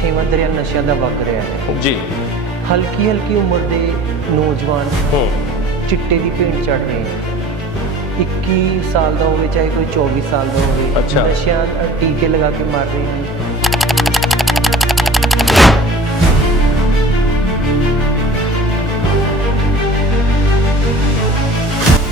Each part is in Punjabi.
ਛੇਵਾਂ ਦਰਿਆ ਨਸ਼ਿਆਂ ਦਾ ਵਗ ਰਿਹਾ ਹੈ। ਜੀ। ਹਲਕੀ ਹਲਕੀ ਉਮਰ ਦੇ ਨੌਜਵਾਨ ਹੂੰ। ਚਿੱਟੇ ਦੀ ਭੇਂਟ ਚੜ ਰਹੇ ਹਨ 21 ਸਾਲ ਦਾ ਹੋਵੇ ਚਾਹੇ ਕੋਈ 24 ਸਾਲ ਦਾ ਹੋਵੇ ਅੱਛਾ। ਨਸ਼ਿਆਂ ਟੀਕੇ ਲਗਾ ਕੇ ਮਰ ਰਹੇ ਹਨ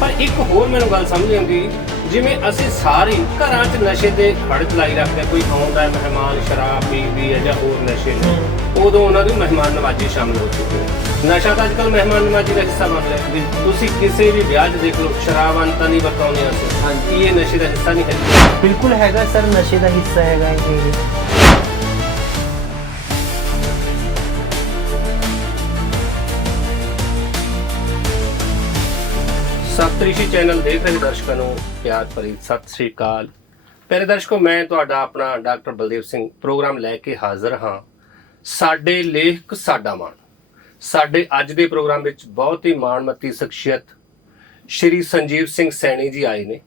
ਪਰ ਇੱਕ ਹੋਰ ਮੈਨੂੰ ਗੱਲ ਸਮਝ ਨਹੀਂ ਆਉਂਦੀ। ਜਿਵੇਂ ਅਸੀਂ ਸਾਰੇ ਘਰਾਂ 'ਚ ਨਸ਼ੇ ਤੇ ਖੜਤ ਲਾਈ ਰੱਖਦੇ ਹਾਂ, ਕੋਈ ਆਉਂਦਾ ਹੈ ਮਹਿਮਾਨ ਸ਼ਰਾਬ ਪੀਂਦੀ ਹੈ ਜਾਂ ਹੋਰ ਨਸ਼ੇ ਨੇ ਉਦੋਂ ਉਹਨਾਂ ਦੀ ਮਹਿਮਾਨ ਨਵਾਜ਼ੀ ਸ਼ਾਮਲ ਹੋ ਚੁੱਕੀ ਹੈ। ਨਸ਼ਾ ਤਾਂ ਅੱਜਕੱਲ ਮਹਿਮਾਨ ਨਵਾਜ਼ੀ ਦਾ ਹਿੱਸਾ ਬਣ ਰਿਹਾ ਵੀ ਤੁਸੀਂ ਕਿਸੇ ਵੀ ਵਿਆਹ 'ਚ ਦੇਖ ਲਓ ਸ਼ਰਾਬਾਂ ਤਾਂ ਨਹੀਂ ਵਰਤਾਉਂਦੇ ਅਸੀਂ। ਹਾਂਜੀ। ਇਹ ਨਸ਼ੇ ਦਾ ਹਿੱਸਾ ਨਹੀਂ ਹੈ? ਬਿਲਕੁਲ ਹੈਗਾ ਸਰ ਨਸ਼ੇ ਦਾ ਹਿੱਸਾ ਹੈਗਾ ਇਹ। ਸਤਿ ਚੈਨਲ ਦੇਖ ਰਹੇ ਦਰਸ਼ਕਾਂ ਨੂੰ ਪਿਆਰ ਭਰੀ ਸਤਿ ਸ੍ਰੀ ਅਕਾਲ। ਪਿਆਰੇ ਦਰਸ਼ਕੋ, ਮੈਂ ਤੁਹਾਡਾ ਆਪਣਾ ਡਾਕਟਰ ਬਲਦੇਵ ਸਿੰਘ ਪ੍ਰੋਗਰਾਮ ਲੈ ਕੇ ਹਾਜ਼ਰ ਹਾਂ। ਸਾਡੇ ਲੇਖਕ ਸਾਡਾ ਮਾਣ। ਸਾਡੇ ਅੱਜ ਦੇ ਪ੍ਰੋਗਰਾਮ ਵਿੱਚ ਬਹੁਤ ਹੀ ਮਾਣਮੱਤੀ ਸ਼ਖਸੀਅਤ ਸ਼੍ਰੀ ਸੰਜੀਵ ਸਿੰਘ ਸੈਣੀ ਜੀ ਆਏ ਨੇ,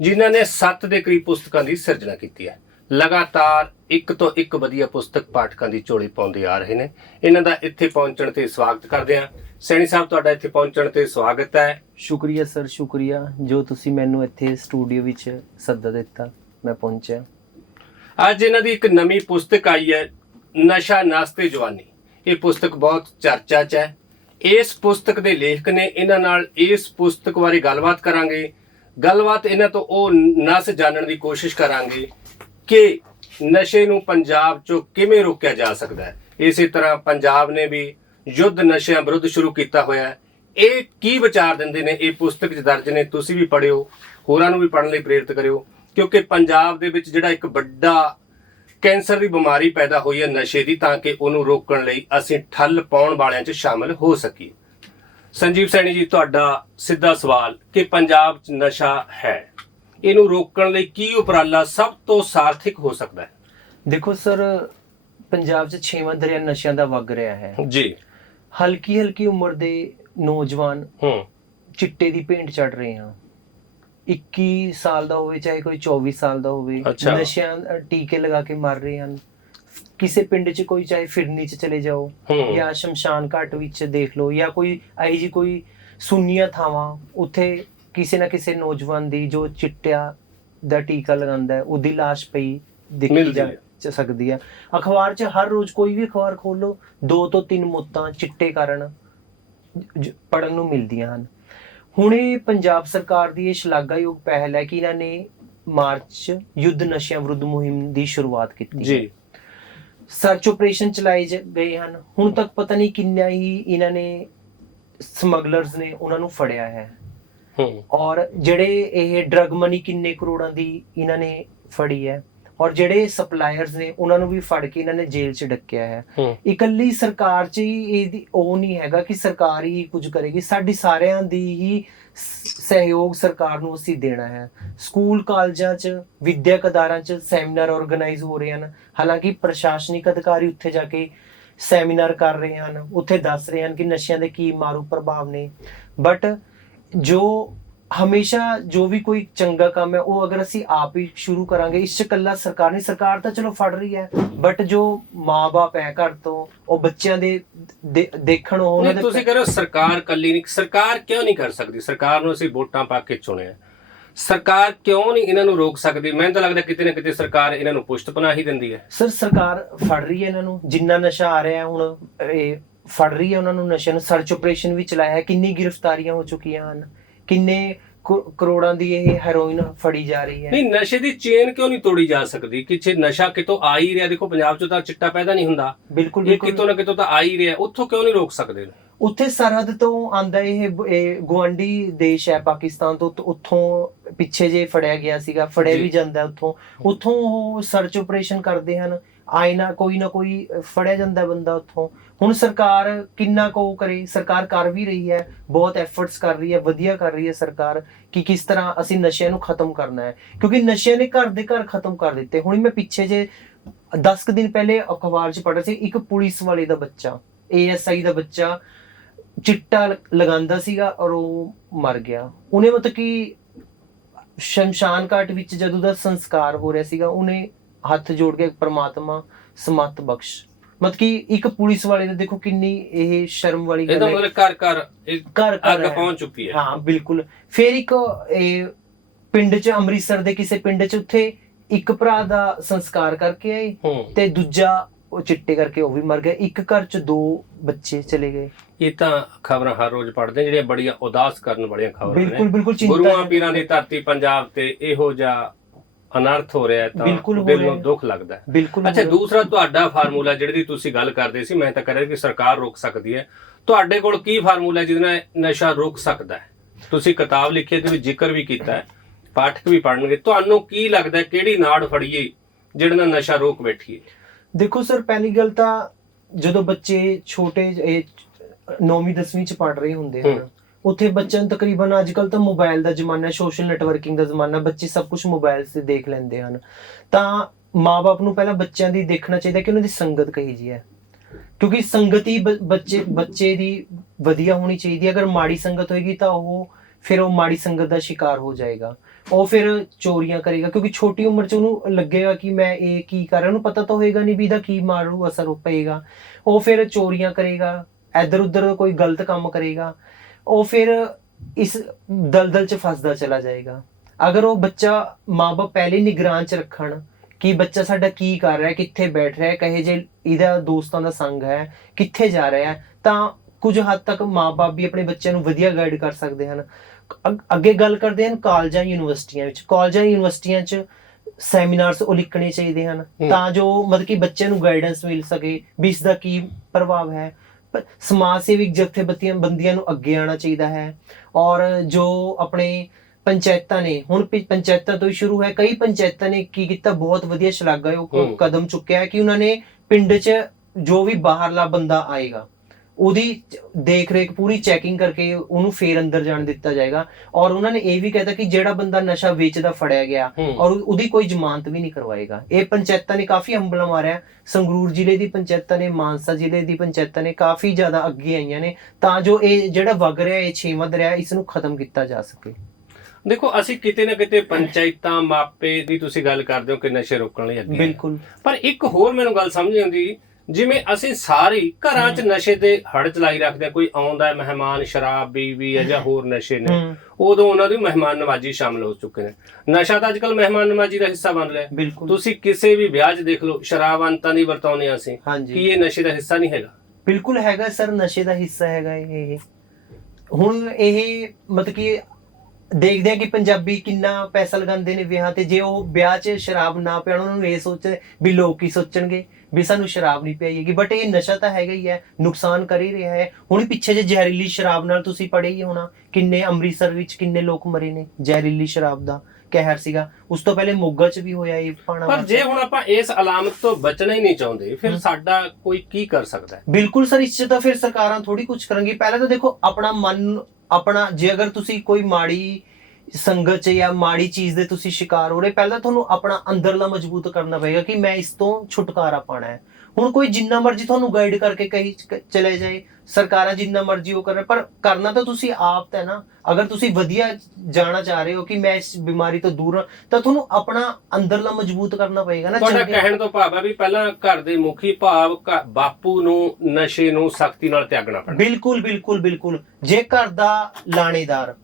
ਜਿਨ੍ਹਾਂ ਨੇ 7 ਦੇ ਕਰੀਬ ਪੁਸਤਕਾਂ ਦੀ ਸਿਰਜਣਾ ਕੀਤੀ ਹੈ। ਲਗਾਤਾਰ ਇੱਕ ਤੋਂ ਇੱਕ ਵਧੀਆ ਪੁਸਤਕ ਪਾਠਕਾਂ ਦੀ ਝੋਲੀ ਪਾਉਂਦੇ ਆ ਰਹੇ ਨੇ। ਇਹਨਾਂ ਦਾ ਇੱਥੇ ਪਹੁੰਚਣ ਤੇ ਸਵਾਗਤ ਕਰਦੇ ਹਾਂ। ਸੈਣੀ ਸਾਹਿਬ ਤੁਹਾਡਾ ਇੱਥੇ ਪਹੁੰਚਣ ਤੇ ਸਵਾਗਤ ਹੈ। ਸ਼ੁਕਰੀਆ ਸਰ ਸ਼ੁਕਰੀਆ। ਜੋ ਤੁਸੀਂ ਮੈਨੂੰ ਇੱਥੇ ਸਟੂਡੀਓ ਵਿੱਚ ਸੱਦਾ ਦਿੱਤਾ ਮੈਂ ਪਹੁੰਚਿਆ। ਅੱਜ ਇਹਨਾਂ ਦੀ ਇੱਕ ਨਵੀਂ ਪੁਸਤਕ ਆਈ ਹੈ ਨਸ਼ਾ ਨਾਸਤੇ ਜਵਾਨੀ। ਇਹ ਪੁਸਤਕ ਬਹੁਤ ਚਰਚਾ 'ਚ ਹੈ। ਇਸ ਪੁਸਤਕ ਦੇ ਲੇਖਕ ਨੇ ਇਹਨਾਂ ਨਾਲ ਇਸ ਪੁਸਤਕ ਬਾਰੇ ਗੱਲਬਾਤ ਕਰਾਂਗੇ। ਗੱਲਬਾਤ ਇਹਨਾਂ ਤੋਂ ਉਹ ਨਸ ਜਾਣਨ ਦੀ ਕੋਸ਼ਿਸ਼ ਕਰਾਂਗੇ। ਕਿ ਨਸ਼ੇ ਨੂੰ ਪੰਜਾਬ 'ਚੋਂ ਕਿਵੇਂ ਰੋਕਿਆ ਜਾ ਸਕਦਾ ਹੈ? ਇਸੇ ਤਰ੍ਹਾਂ ਪੰਜਾਬ ਨੇ ਵੀ ਯੁੱਧ ਨਸ਼ਿਆਂ ਵਿਰੁੱਧ ਸ਼ੁਰੂ ਕੀਤਾ ਹੋਇਆ ਹੈ। ਇਹ ਕੀ ਵਿਚਾਰ ਦਿੰਦੇ ਨੇ? ਇਹ ਪੁਸਤਕ 'ਚ ਦਰਜ ਨੇ। ਤੁਸੀਂ ਵੀ ਪੜ੍ਹਿਓ, ਹੋਰਾਂ ਨੂੰ ਵੀ ਪੜ੍ਹਨ ਲਈ ਪ੍ਰੇਰਿਤ ਕਰਿਓ। ਕਿਉਂਕਿ ਪੰਜਾਬ ਦੇ ਵਿੱਚ ਜਿਹੜਾ ਇੱਕ ਵੱਡਾ ਕੈਂਸਰ ਦੀ ਬਿਮਾਰੀ ਪੈਦਾ ਹੋਈ ਹੈ ਨਸ਼ੇ ਦੀ, ਤਾਂ ਕਿ ਉਹਨੂੰ ਰੋਕਣ ਲਈ ਅਸੀਂ ਠੱਲ ਪਾਉਣ ਵਾਲਿਆਂ 'ਚ ਸ਼ਾਮਲ ਹੋ ਸਕੀਏ। ਸੰਜੀਵ ਸੈਣੀ ਜੀ, ਤੁਹਾਡਾ ਸਿੱਧਾ ਸਵਾਲ ਕਿ ਪੰਜਾਬ 'ਚ ਨਸ਼ਾ ਹੈ? ਇਹਨੂੰ ਰੋਕਣ ਲਈ ਕੀ ਉਪਰਾਲਾ ਸਭ ਤੋਂ ਸਾਰਥਿਕ ਹੋ ਸਕਦਾ ਹੈ? ਦੇਖੋ ਸਰ ਪੰਜਾਬ 'ਚ ਛੇਵਾਂ ਦਰਿਆ ਨਸ਼ਿਆਂ ਦਾ ਵਗ ਰਿਹਾ ਹੈ। ਜੀ। ਹਲਕੀ ਹਲਕੀ ਉਮਰ ਦੇ ਨੌਜਵਾਨ ਹੂੰ। ਚਿੱਟੇ ਦੀ ਭੇਂਟ ਚੜ ਰਹੇ ਹਨ 21 ਸਾਲ ਦਾ ਹੋਵੇ ਚਾਹੇ ਕੋਈ 24 ਸਾਲ ਦਾ ਹੋਵੇ ਅੱਛਾ। ਨਸ਼ਿਆਂ ਟੀਕੇ ਲਗਾ ਕੇ ਮਰ ਰਹੇ ਹਨ। ਕਿਸੇ ਪਿੰਡ 'ਚ ਕੋਈ ਚਾਹੇ ਫਿਰਨੀ 'ਚ ਚਲੇ ਜਾਓ ਹੂੰ। ਜਾਂ ਸ਼ਮਸ਼ਾਨ ਘਾਟ ਵਿੱਚ ਦੇਖ ਲਓ ਜਾਂ ਕੋਈ ਇਹੀ ਕੋਈ ਸੁੰਨੀਆਂ ਥਾਵਾਂ ਉੱਥੇ ਕਿਸੇ ਨਾ ਕਿਸੇ ਨੌਜਵਾਨ ਦੀ ਜੋ ਚਿੱਟਿਆ ਦਾ ਟੀਕਾ ਲਗਾਉਂਦਾ ਹੈ ਉਹਦੀ ਲਾਸ਼ ਪਈ ਦੇਖੀ ਜਾ ਸਕਦੀ ਹੈ। ਅਖਬਾਰ 'ਚ ਹਰ ਰੋਜ਼ ਕੋਈ ਵੀ ਅਖਬਾਰ ਖੋਲੋ ਦੋ ਤੋਂ ਤਿੰਨ ਮੁੱਤਾਂ ਚਿੱਟੇ ਕਾਰਨ ਪੜਨ ਨੂੰ ਮਿਲਦੀਆਂ ਹਨ। ਹੁਣ ਇਹ ਪੰਜਾਬ ਸਰਕਾਰ ਦੀ ਇਹ ਸ਼ਲਾਘਾਯੋਗ ਪਹਿਲ ਹੈ ਕਿ ਇਹਨਾਂ ਨੇ ਮਾਰਚ ਯੁੱਧ ਨਸ਼ਿਆਂ ਵਿਰੁੱਧ ਮੁਹਿੰਮ ਦੀ ਸ਼ੁਰੂਆਤ ਕੀਤੀ। ਜੀ। ਸਰਚ ਆਪਰੇਸ਼ਨ ਚਲਾਏ ਗਏ ਹਨ। ਹੁਣ ਤੱਕ ਪਤਾ ਨਹੀਂ ਕਿੰਨਾ ਹੀ ਇਹਨਾਂ ਨੇ ਸਮਗਲਰਸ ਨੇ ਉਹਨਾਂ ਨੂੰ ਫੜਿਆ ਹੂੰ। ਔਰ ਜਿਹੜੇ ਇਹ ਡਰਗ ਮਨੀ ਕਿੰਨੇ ਕਰੋੜਾਂ ਦੀ ਇਹਨਾਂ ਨੇ ਫੜੀ ਹੈ ਔਰ ਜਿਹੜੇ ਸਪਲਾਇਰਸ ਨੇ ਉਹਨਾਂ ਨੂੰ ਵੀ ਫੜ ਕੇ ਇਹਨਾਂ ਨੇ ਜੇਲ੍ਹ 'ਚ ਡੱਕਿਆ ਹੈ। ਇਕੱਲੀ ਸਰਕਾਰ 'ਚ ਹੀ ਇਹਦੀ ਉਹ ਨਹੀਂ ਹੈਗਾ ਕਿ ਸਰਕਾਰ ਹੀ ਕੁਝ ਕਰੇਗੀ ਸਾਡੀ ਸਾਰਿਆਂ ਦੀ ਹੀ ਸਹਿਯੋਗ ਸਰਕਾਰ ਨੂੰ ਅਸੀਂ ਦੇਣਾ ਹੈ। ਸਕੂਲ ਕਾਲਜਾਂ 'ਚ ਵਿਦਿਅਕ ਅਦਾਰਿਆਂ 'ਚ ਸੈਮੀਨਾਰ ਆਰਗੇਨਾਈਜ਼ ਹੋ ਰਹੇ ਹਨ। ਹਾਲਾਂਕਿ ਪ੍ਰਸ਼ਾਸਨਿਕ ਅਧਿਕਾਰੀ ਉੱਥੇ ਜਾ ਕੇ ਸੈਮੀਨਾਰ ਕਰ ਰਹੇ ਹਨ ਉੱਥੇ ਦੱਸ ਰਹੇ ਹਨ ਕਿ ਨਸ਼ਿਆਂ ਦੇ ਕੀ ਮਾਰੂ ਪ੍ਰਭਾਵ ਨੇ। ਬਟ ਜੋ ਹਮੇਸ਼ਾ ਜੋ ਵੀ ਕੋਈ ਚੰਗਾ ਕੰਮ ਹੈ ਉਹ ਅਗਰ ਅਸੀਂ ਆਪ ਹੀ ਸ਼ੁਰੂ ਕਰਾਂਗੇ ਇਸ ਚ ਕੱਲਾ ਸਰਕਾਰ ਨਹੀਂ ਸਰਕਾਰ ਤਾਂ ਚਲੋ ਫੜ ਰਹੀ ਹੈ ਬਟ ਜੋ ਮਾਪੇ ਹੈ ਘਰ ਤੋਂ ਉਹ ਬੱਚਿਆਂ ਦੇ ਦੇਖਣ ਉਹ ਉਹਨਾਂ ਤੁਸੀਂ ਕਰੋ ਸਰਕਾਰ ਕੱਲੀ ਨਹੀਂ ਸਰਕਾਰ ਕਿਉਂ ਨਹੀਂ ਕਰ ਸਕਦੀ? ਸਰਕਾਰ ਨੂੰ ਅਸੀਂ ਵੋਟਾਂ ਪਾ ਕੇ ਚੁਣਿਆ ਸਰਕਾਰ ਕਿਉਂ ਨਹੀਂ ਇਹਨਾਂ ਨੂੰ ਰੋਕ ਸਕਦੀ? ਮੈਨੂੰ ਤਾਂ ਲੱਗਦਾ ਕਿਤੇ ਨਾ ਕਿਤੇ ਸਰਕਾਰ ਇਹਨਾਂ ਨੂੰ ਪੁਸ਼ਤ ਪਨਾਹੀ ਦਿੰਦੀ ਹੈ। ਸਰ ਸਰਕਾਰ ਫੜ ਰਹੀ ਹੈ ਇਹਨਾਂ ਨੂੰ ਜਿੰਨਾ ਨਸ਼ਾ ਆ ਰਿਹਾ ਹੁਣ ਇਹ ਫੜ ਰਹੀ ਹੈ ਉਹਨਾਂ ਨੂੰ ਨਸ਼ਿਆਂ ਨੂੰ। ਸਰਚ ਆਪਰੇਸ਼ਨ ਵੀ ਚਲਾਇਆ ਹੈ। ਕਿੰਨੀ ਗ੍ਰਿਫਤਾਰੀਆਂ ਹੋ ਚੁੱਕੀਆਂ ਹਨ। ਕਿੰਨੇ ਕਰੋ- ਕਰੋੜਾਂ ਦੀ ਇਹ ਹੈਰੋਇਨ ਫੜੀ ਜਾ ਰਹੀ ਹੈ। ਨਹੀਂ ਨਸ਼ੇ ਦੀ ਚੇਨ ਕਿਉਂ ਨਹੀਂ ਤੋੜੀ ਜਾ ਸਕਦੀ? ਕਿ ਜੇ ਨਸ਼ਾ ਕਿਤੋਂ ਆ ਹੀ ਰਿਹਾ? ਦੇਖੋ ਪੰਜਾਬ 'ਚ ਤਾਂ ਚਿੱਟਾ ਪੈਦਾ ਨਹੀਂ ਹੁੰਦਾ। ਬਿਲਕੁਲ ਬਿਲਕੁਲ। ਕਿਤੋਂ ਨਾ ਕਿਤੋਂ ਤਾਂ ਆ ਹੀ ਰਿਹਾ। ਉੱਥੋਂ ਕਿਉਂ ਨਹੀਂ ਰੋਕ ਸਕਦੇ? ਉੱਥੇ ਸਰਹੱਦ ਤੋਂ ਆਂਦਾ ਇਹ ਗਵਾਂਡੀ ਦੇਸ਼ ਹੈ ਪਾਕਿਸਤਾਨ ਤੋਂ। ਉੱਥੋਂ ਪਿੱਛੇ ਜੇ ਫੜਿਆ ਗਿਆ ਸੀਗਾ ਫੜਿਆ। ਵੀ ਜਾਂਦਾ ਉੱਥੋਂ। ਉੱਥੋਂ ਉਹ ਸਰਚ ਆਪਰੇਸ਼ਨ ਕਰਦੇ ਹਨ। ਆਏ ਨਾ ਕੋਈ ਨਾ ਕੋਈ ਫੜਿਆ ਜਾਂਦਾ ਬੰਦਾ ਉੱਥੋਂ। ਹੁਣ ਸਰਕਾਰ ਕਿੰਨਾ ਕੋ ਕਰੇ, ਸਰਕਾਰ ਕਰ ਵੀ ਰਹੀ ਹੈ, ਬਹੁਤ ਐਫਰਟਸ ਕਰ ਰਹੀ ਹੈ, ਵਧੀਆ ਕਰ ਰਹੀ ਹੈ ਸਰਕਾਰ ਕਿ ਕਿਸ ਤਰ੍ਹਾਂ ਅਸੀਂ ਨਸ਼ਿਆਂ ਨੂੰ ਖਤਮ ਕਰਨਾ ਹੈ। ਕਿਉਂਕਿ ਨਸ਼ਿਆਂ ਨੇ ਘਰ ਦੇ ਘਰ ਖਤਮ ਕਰ ਦਿੱਤੇ। ਹੁਣ ਮੈਂ ਪਿੱਛੇ ਜੇ 10 ਕੁ ਦਿਨ ਪਹਿਲੇ ਅਖਬਾਰ 'ਚ ਪੜ੍ਹਿਆ ਸੀ, ਇੱਕ ਪੁਲਿਸ ਵਾਲੇ ਦਾ ਬੱਚਾ ਏਐਸਆਈ ਦਾ ਬੱਚਾ, ਚਿੱਟਾ ਲਗਾਉਂਦਾ ਸੀਗਾ ਔਰ ਉਹ ਮਰ ਗਿਆ। ਉਹਨੇ ਮਤਲਬ ਕਿ ਸ਼ਮਸ਼ਾਨ ਘਾਟ ਵਿੱਚ ਜਦੋਂ ਦਾ ਸੰਸਕਾਰ ਹੋ ਰਿਹਾ ਸੀਗਾ, ਉਹਨੇ ਹੱਥ ਜੋੜ ਕੇ ਪ੍ਰਮਾਤਮਾ ਸਮਤ ਬਖਸ਼। ਮਤਲਬ ਕਿ ਇੱਕ ਪੁਲਿਸ ਵਾਲੇ ਦਾ ਦੇਖੋ ਕਿੰਨੀ ਇਹ ਸ਼ਰਮ ਵਾਲੀ ਗੱਲ ਹੈ। ਮਤਲਬ ਘਰ ਘਰ ਇਹ ਘਰ ਅੱਗ ਘਰ ਹੈ। ਪਹੁੰਚ ਚੁੱਕੀ ਹੈ। ਹਾਂ ਬਿਲਕੁਲ। ਫਿਰ ਇੱਕ ਇਹ ਪਿੰਡ 'ਚ ਅੰਮ੍ਰਿਤਸਰ ਦੇ ਕਿਸੇ ਪਿੰਡ 'ਚ ਉੱਥੇ ਇੱਕ ਭਰਾ ਦਾ ਸੰਸਕਾਰ ਕਰਕੇ ਆਏ ਤੇ ਦੂਜਾ ਉਹ ਚਿੱਟੇ ਕਰਕੇ ਉਹ ਵੀ ਮਰ ਗਿਆ। ਇੱਕ ਘਰ 'ਚ ਦੋ ਬੱਚੇ ਚਲੇ ਗਏ। ਇਹ ਤਾਂ ਖਬਰਾਂ ਹਰ ਰੋਜ਼ ਪੜ੍ਹਦੇ ਜਿਹੜੀਆਂ ਬੜੀਆਂ ਉਦਾਸ ਕਰਨ ਵਾਲੀਆਂ ਖਬਰਾਂ ਬਿਲਕੁਲ ਨੇ। ਬਿਲਕੁਲ ਚਿੰਤਾ ਗੁਰੂਆਂ। ਪੀਰਾਂ ਦੀ ਧਰਤੀ ਪੰਜਾਬ ਤੇ ਇਹੋ ਜਿਹਾ ਅਨਰਥ ਹੋ ਰਿਹਾ ਹੈ ਬਿਲਕੁਲ ਤਾਂ ਦਿਲ ਰਿਹਾ ਨੂੰ ਹੈ। ਦੁੱਖ ਲੱਗਦਾ ਹੈ ਬਿਲਕੁਲ ਅੱਛਾ। ਦੂਸਰਾ ਤੁਹਾਡਾ ਫਾਰਮੂਲਾ ਜਿਹੜੀ ਦੀ ਤੁਸੀਂ ਗੱਲ ਕਰਦੇ ਸੀ ਮੈਂ ਤਾਂ ਕਹਿ ਰਿਹਾ ਕਿ ਸਰਕਾਰ ਰੋਕ ਸਕਦੀ ਹੈ ਤੁਹਾਡੇ ਕੋਲ ਕੀ ਫਾਰਮੂਲਾ ਜਿਹਦੇ ਨਾਲ ਨਸ਼ਾ ਰੁਕ ਸਕਦਾ ਹੈ ਤੁਸੀਂ ਕਿਤਾਬ ਲਿਖੀ ਹੈ ਤੇ ਵੀ ਜ਼ਿਕਰ ਵੀ ਕੀਤਾ ਹੈ ਪਾਠਕ ਵੀ ਪੜਨਗੇ ਤੁਹਾਨੂੰ ਕੀ ਲੱਗਦਾ ਹੈ, ਕਿਹੜੀ ਨਾੜ ਫੜੀਏ ਜਿਹੜੇ ਨਾਲ ਨਸ਼ਾ ਰੋਕ ਬੈਠੀਏ ਦੇਖੋ ਸਰ ਪਹਿਲੀ ਗੱਲ ਤਾਂ ਜਦੋਂ ਬੱਚੇ ਛੋਟੇ ਇਹ 9ਵੀਂ 10ਵੀਂ ਚ ਪੜ ਰਹੇ ਹੁੰਦੇ ਹਨ। ਉੱਥੇ ਬੱਚਿਆਂ ਨੂੰ ਤਕਰੀਬਨ ਅੱਜਕੱਲ ਤਾਂ ਮੋਬਾਈਲ ਦਾ ਜ਼ਮਾਨਾ ਸੋਸ਼ਲ ਨੈਟਵਰਕਿੰਗ ਦਾ ਜ਼ਮਾਨਾ ਬੱਚੇ ਸਭ ਕੁਝ ਮੋਬਾਈਲ 'ਤੇ ਦੇਖ ਲੈਂਦੇ ਹਨ। ਤਾਂ ਮਾਪੇ ਨੂੰ ਪਹਿਲਾਂ ਬੱਚਿਆਂ ਦੀ ਦੇਖਣਾ ਚਾਹੀਦਾ ਕਿ ਉਹਨਾਂ ਦੀ ਸੰਗਤ ਕਹੀ ਜੀ ਹੈ। ਕਿਉਂਕਿ ਸੰਗਤ ਹੀ ਬੱਚੇ ਬੱਚੇ ਦੀ ਵਧੀਆ ਹੋਣੀ ਚਾਹੀਦੀ ਹੈ। ਅਗਰ ਮਾੜੀ ਸੰਗਤ ਹੋਏਗੀ ਤਾਂ ਉਹ ਫਿਰ ਉਹ ਮਾੜੀ ਸੰਗਤ ਦਾ ਸ਼ਿਕਾਰ ਹੋ ਜਾਏਗਾ। ਉਹ ਫਿਰ ਚੋਰੀਆਂ ਕਰੇਗਾ, ਕਿਉਂਕਿ ਛੋਟੀ ਉਮਰ 'ਚ ਉਹਨੂੰ ਲੱਗੇਗਾ ਕਿ ਮੈਂ ਇਹ ਕੀ ਕਰ ਰਿਹਾ, ਉਹਨੂੰ ਪਤਾ ਤਾਂ ਹੋਏਗਾ ਨਹੀਂ ਵੀ ਇਹਦਾ ਕੀ ਮਾਰੂ ਅਸਰ ਪਏਗਾ। ਉਹ ਫਿਰ ਚੋਰੀਆਂ ਕਰੇਗਾ ਇੱਧਰ ਉੱਧਰ ਕੋਈ ਗਲਤ ਕੰਮ ਕਰੇਗਾ। ਉਹ ਫਿਰ ਇਸ ਦਲਦਲ 'ਚ ਫਸਦਾ ਚਲਾ ਜਾਏਗਾ। ਅਗਰ ਉਹ ਬੱਚਾ ਮਾਪੇ ਪਹਿਲੇ ਨਿਗਰਾਨ 'ਚ ਰੱਖਣ ਕਿ ਬੱਚਾ ਸਾਡਾ ਕੀ ਕਰ ਰਿਹਾ ਕਿੱਥੇ ਬੈਠ ਰਿਹਾ ਕਹੇ ਜੇ ਇਹਦਾ ਦੋਸਤਾਂ ਦਾ ਸੰਗ ਹੈ ਕਿੱਥੇ ਜਾ ਰਿਹਾ ਤਾਂ ਕੁਝ ਹੱਦ ਤੱਕ ਮਾਪੇ ਵੀ ਆਪਣੇ ਬੱਚਿਆਂ ਨੂੰ ਵਧੀਆ ਗਾਈਡ ਕਰ ਸਕਦੇ ਹਨ। ਅਗ- ਗੱਲ ਕਰਦੇ ਹਨ ਕਾਲਜਾਂ ਯੂਨੀਵਰਸਿਟੀਆਂ ਵਿੱਚ। ਕਾਲਜਾਂ ਯੂਨੀਵਰਸਿਟੀਆਂ 'ਚ ਸੈਮੀਨਾਰਸ ਉਹ ਲਿਖਣੇ ਚਾਹੀਦੇ ਹਨ। ਤਾਂ ਜੋ ਮਤਲਬ ਕਿ ਬੱਚਿਆਂ ਨੂੰ ਗਾਈਡੈਂਸ ਮਿਲ ਸਕੇ ਵੀ ਇਸ ਦਾ ਕੀ ਪ੍ਰਭਾਵ ਹੈ। ਸਮਾਜ ਸੇਵਿਕ ਜਥੇਬੰਦੀਆਂ ਬੰਦੀਆਂ ਨੂੰ ਅੱਗੇ ਆਉਣਾ ਚਾਹੀਦਾ ਹੈ ਔਰ ਜੋ ਆਪਣੇ ਪੰਚਾਇਤਾਂ ਨੇ ਹੁਣ ਪੰਚਾਇਤਾਂ ਤੋਂ ਸ਼ੁਰੂ ਹੈ ਕਈ ਪੰਚਾਇਤਾਂ ਨੇ ਕੀ ਕੀਤਾ ਬਹੁਤ ਵਧੀਆ ਸ਼ਲਾਘਾਯੋਗ। ਕਦਮ ਚੁੱਕਿਆ ਹੈ ਕਿ ਉਹਨਾਂ ਨੇ ਪਿੰਡ 'ਚ ਜੋ ਵੀ ਬਾਹਰਲਾ ਬੰਦਾ ਆਏਗਾ ਉਹਦੀ ਦੇਖ ਰੇਖ ਪੂਰੀ ਚੈਕਿੰਗ ਕਰਕੇ ਉਹਨੂੰ ਫੇਰ ਅੰਦਰ ਜਾਣ ਦਿੱਤਾ ਜਾਏਗਾ। ਔਰ ਉਹਨਾਂ ਨੇ ਇਹ ਵੀ ਕਹਿਤਾ ਕਿ ਜਿਹੜਾ ਬੰਦਾ ਨਸ਼ਾ ਵੇਚਦਾ ਫੜਿਆ ਗਿਆ। ਔਰ ਉਹਦੀ ਕੋਈ ਜ਼ਮਾਨਤ ਵੀ ਨਹੀਂ ਕਰਵਾਏਗਾ। ਇਹ ਪੰਚਾਇਤਾਂ ਨੇ ਕਾਫੀ ਹੰਬਲਾ ਮਾਰਿਆ। ਸੰਗਰੂਰ ਜ਼ਿਲ੍ਹੇ ਦੀ ਪੰਚਾਇਤਾਂ ਨੇ ਮਾਨਸਾ ਜ਼ਿਲ੍ਹੇ ਦੀ ਪੰਚਾਇਤਾਂ ਨੇ ਕਾਫੀ ਜ਼ਿਆਦਾ ਅੱਗੇ ਆਈਆਂ ਨੇ ਤਾਂ ਜੋ ਇਹ ਜਿਹੜਾ ਵਗ ਰਿਹਾ ਇਹ ਛੇਵਾਂ ਦਰਿਆ ਇਸ ਨੂੰ ਖਤਮ ਕੀਤਾ ਜਾ ਸਕੇ। ਦੇਖੋ ਅਸੀਂ ਕਿਤੇ ਨਾ ਕਿਤੇ ਪੰਚਾਇਤਾਂ ਮਾਪੇ ਦੀ ਤੁਸੀਂ ਗੱਲ ਕਰਦੇ ਹੋ ਕਿ ਨਸ਼ੇ ਰੋਕਣ ਲਈ ਅੱਗੇ। ਬਿਲਕੁਲ। ਪਰ ਇੱਕ ਹੋਰ ਮੈਨੂੰ ਗੱਲ ਸਮਝ ਆਉਂਦੀ ਜਿਵੇਂ ਅਸੀਂ ਸਾਰੇ ਘਰਾਂ 'ਚ ਨਸ਼ੇ ਦੇ ਹੜ ਚਲਾਈ ਰੱਖਦੇ ਆ ਕੋਈ ਆਉਂਦਾ ਹੈ ਮਹਿਮਾਨ ਸ਼ਰਾਬ ਬੀਵੀ ਹੈ ਜਾਂ ਹੋਰ ਨਸ਼ੇ ਨੇ ਉਦੋਂ ਉਹਨਾਂ ਦੀ ਮਹਿਮਾਨ ਨਵਾਜੀ ਸ਼ਾਮਲ ਹੋ ਚੁੱਕੇ ਨੇ। ਨਸ਼ਾ ਤਾਂ ਅੱਜਕੱਲ ਮਹਿਮਾਨ ਨਵਾਜੀ ਦਾ ਹਿੱਸਾ ਬਣ ਰਿਹਾ ਹੈ। ਬਿਲਕੁਲ। ਤੁਸੀਂ ਕਿਸੇ ਵੀ ਵਿਆਹ 'ਚ ਦੇਖ ਲਓ ਸ਼ਰਾਬ ਅੰਤਾਂ ਦੀ ਵਰਤਾਉਂਦੇ ਹਾਂ ਅਸੀਂ ਕੀ ਹਾਂਜੀ ਇਹ ਨਸ਼ੇ ਦਾ ਹਿੱਸਾ ਨਹੀਂ ਹੈਗਾ? ਬਿਲਕੁਲ ਹੈਗਾ ਸਰ ਨਸ਼ੇ ਦਾ ਹਿੱਸਾ ਹੈਗਾ ਇਹ। ਹੁਣ ਇਹ ਮਤਲਬ ਕਿ ਦੇਖਦੇ ਆ ਕਿ ਪੰਜਾਬੀ ਕਿੰਨਾ ਪੈਸਾ ਲਗਾਉਂਦੇ ਨੇ ਵਿਆਹ ਤੇ ਜੇ ਉਹ ਵਿਆਹ 'ਚ ਸ਼ਰਾਬ ਨਾ ਪਿਆਉਣ ਉਹਨਾਂ ਨੂੰ ਇਹ ਸੋਚ ਵੀ ਲੋਕ ਕੀ ਸੋਚਣਗੇ। ਵੀ ਸਾਨੂੰ ਸ਼ਰਾਬ ਨਹੀਂ ਪਿਆਈਏਗੀ ਬਟ ਇਹ ਨਸ਼ਾ ਤਾਂ ਹੈਗਾ ਹੀ ਹੈ ਨੁਕਸਾਨ ਕਰ ਹੀ ਰਿਹਾ ਹੈ। ਹੁਣ ਪਿੱਛੇ ਜੇ ਜ਼ਹਿਰੀਲੀ ਸ਼ਰਾਬ ਨਾਲ ਤੁਸੀਂ ਪੜ੍ਹੇ ਹੀ ਹੋਣਾ ਕਿੰਨੇ ਅੰਮ੍ਰਿਤਸਰ ਵਿੱਚ ਕਿੰਨੇ ਲੋਕ ਮਰੇ ਨੇ ਜ਼ਹਿਰੀਲੀ ਸ਼ਰਾਬ ਦਾ ਕਹਿਰ ਸੀਗਾ। ਉਸ ਤੋਂ ਪਹਿਲੇ ਮੋਗਾ 'ਚ ਵੀ ਹੋਇਆ ਇਹ ਪਾਣਾ ਪਰ ਜੇ ਹੁਣ ਆਪਾਂ ਇਸ ਅਲਾਮਤ ਤੋਂ ਬਚਣਾ ਹੀ ਨਹੀਂ ਚਾਹੁੰਦੇ ਫਿਰ। ਸਾਡਾ ਕੋਈ ਕੀ ਕਰ ਸਕਦਾ ਹੈ? ਬਿਲਕੁਲ ਸਰ ਇਸ 'ਚ ਤਾਂ ਫਿਰ ਸਰਕਾਰਾਂ ਥੋੜੀ ਕੁਝ ਕਰਨਗੀ ਪਹਿਲਾਂ ਤਾਂ ਦੇਖੋ ਆਪਣਾ ਮਨ ਆਪਣਾ ਜੇ ਅਗਰ ਤੁਸੀਂ ਕੋਈ ਮਾੜੀ ਸੰਗਤ 'ਚ ਜਾਂ ਮਾੜੀ ਚੀਜ਼ ਦੇ ਤੁਸੀਂ ਸ਼ਿਕਾਰ ਹੋ ਰਹੇ ਪਹਿਲਾਂ ਤੁਹਾਨੂੰ ਆਪਣਾ ਅੰਦਰਲਾ ਮਜ਼ਬੂਤ ਕਰਨਾ ਪਏਗਾ ਕਿ ਮੈਂ ਇਸ ਤੋਂ ਛੁਟਕਾਰਾ ਪਾਣਾ ਹੈ। ਹੁਣ ਕੋਈ ਜਿੰਨਾ ਮਰਜ਼ੀ ਤੁਹਾਨੂੰ ਗਾਈਡ ਕਰਕੇ ਕਹੀ ਚਲੇ ਜਾਏ ਸਰਕਾਰਾਂ ਜਿੰਨਾ ਮਰਜ਼ੀ ਉਹ ਕਰਨ ਪਰ ਕਰਨਾ ਤਾਂ ਤੁਸੀਂ ਆਪ ਤਾਂ ਨਾ। ਅਗਰ ਤੁਸੀਂ ਵਧੀਆ ਜਾਣਾ ਚਾਹ ਰਹੇ ਹੋ ਕਿ ਮੈਂ ਇਸ ਬਿਮਾਰੀ ਤੋਂ ਦੂਰ ਤਾਂ ਤੁਹਾਨੂੰ ਆਪਣਾ ਅੰਦਰਲਾ ਮਜ਼ਬੂਤ ਕਰਨਾ ਪਏਗਾ ਨਾ ਤੁਹਾਡਾ ਕਹਿਣ ਤੋਂ ਭਾਵ ਹੈ ਵੀ ਪਹਿਲਾਂ ਘਰ ਦੇ ਮੁਖੀ ਭਾਵ ਬਾਪੂ ਨੂੰ ਨਸ਼ੇ ਨੂੰ ਸਖਤੀ ਨਾਲ ਤਿਆਗਣਾ ਪੈਣਾ। ਬਿਲਕੁਲ ਬਿਲਕੁਲ ਬਿਲਕੁਲ। ਜੇ ਘਰ ਦਾ ਲਾਣੇਦਾਰ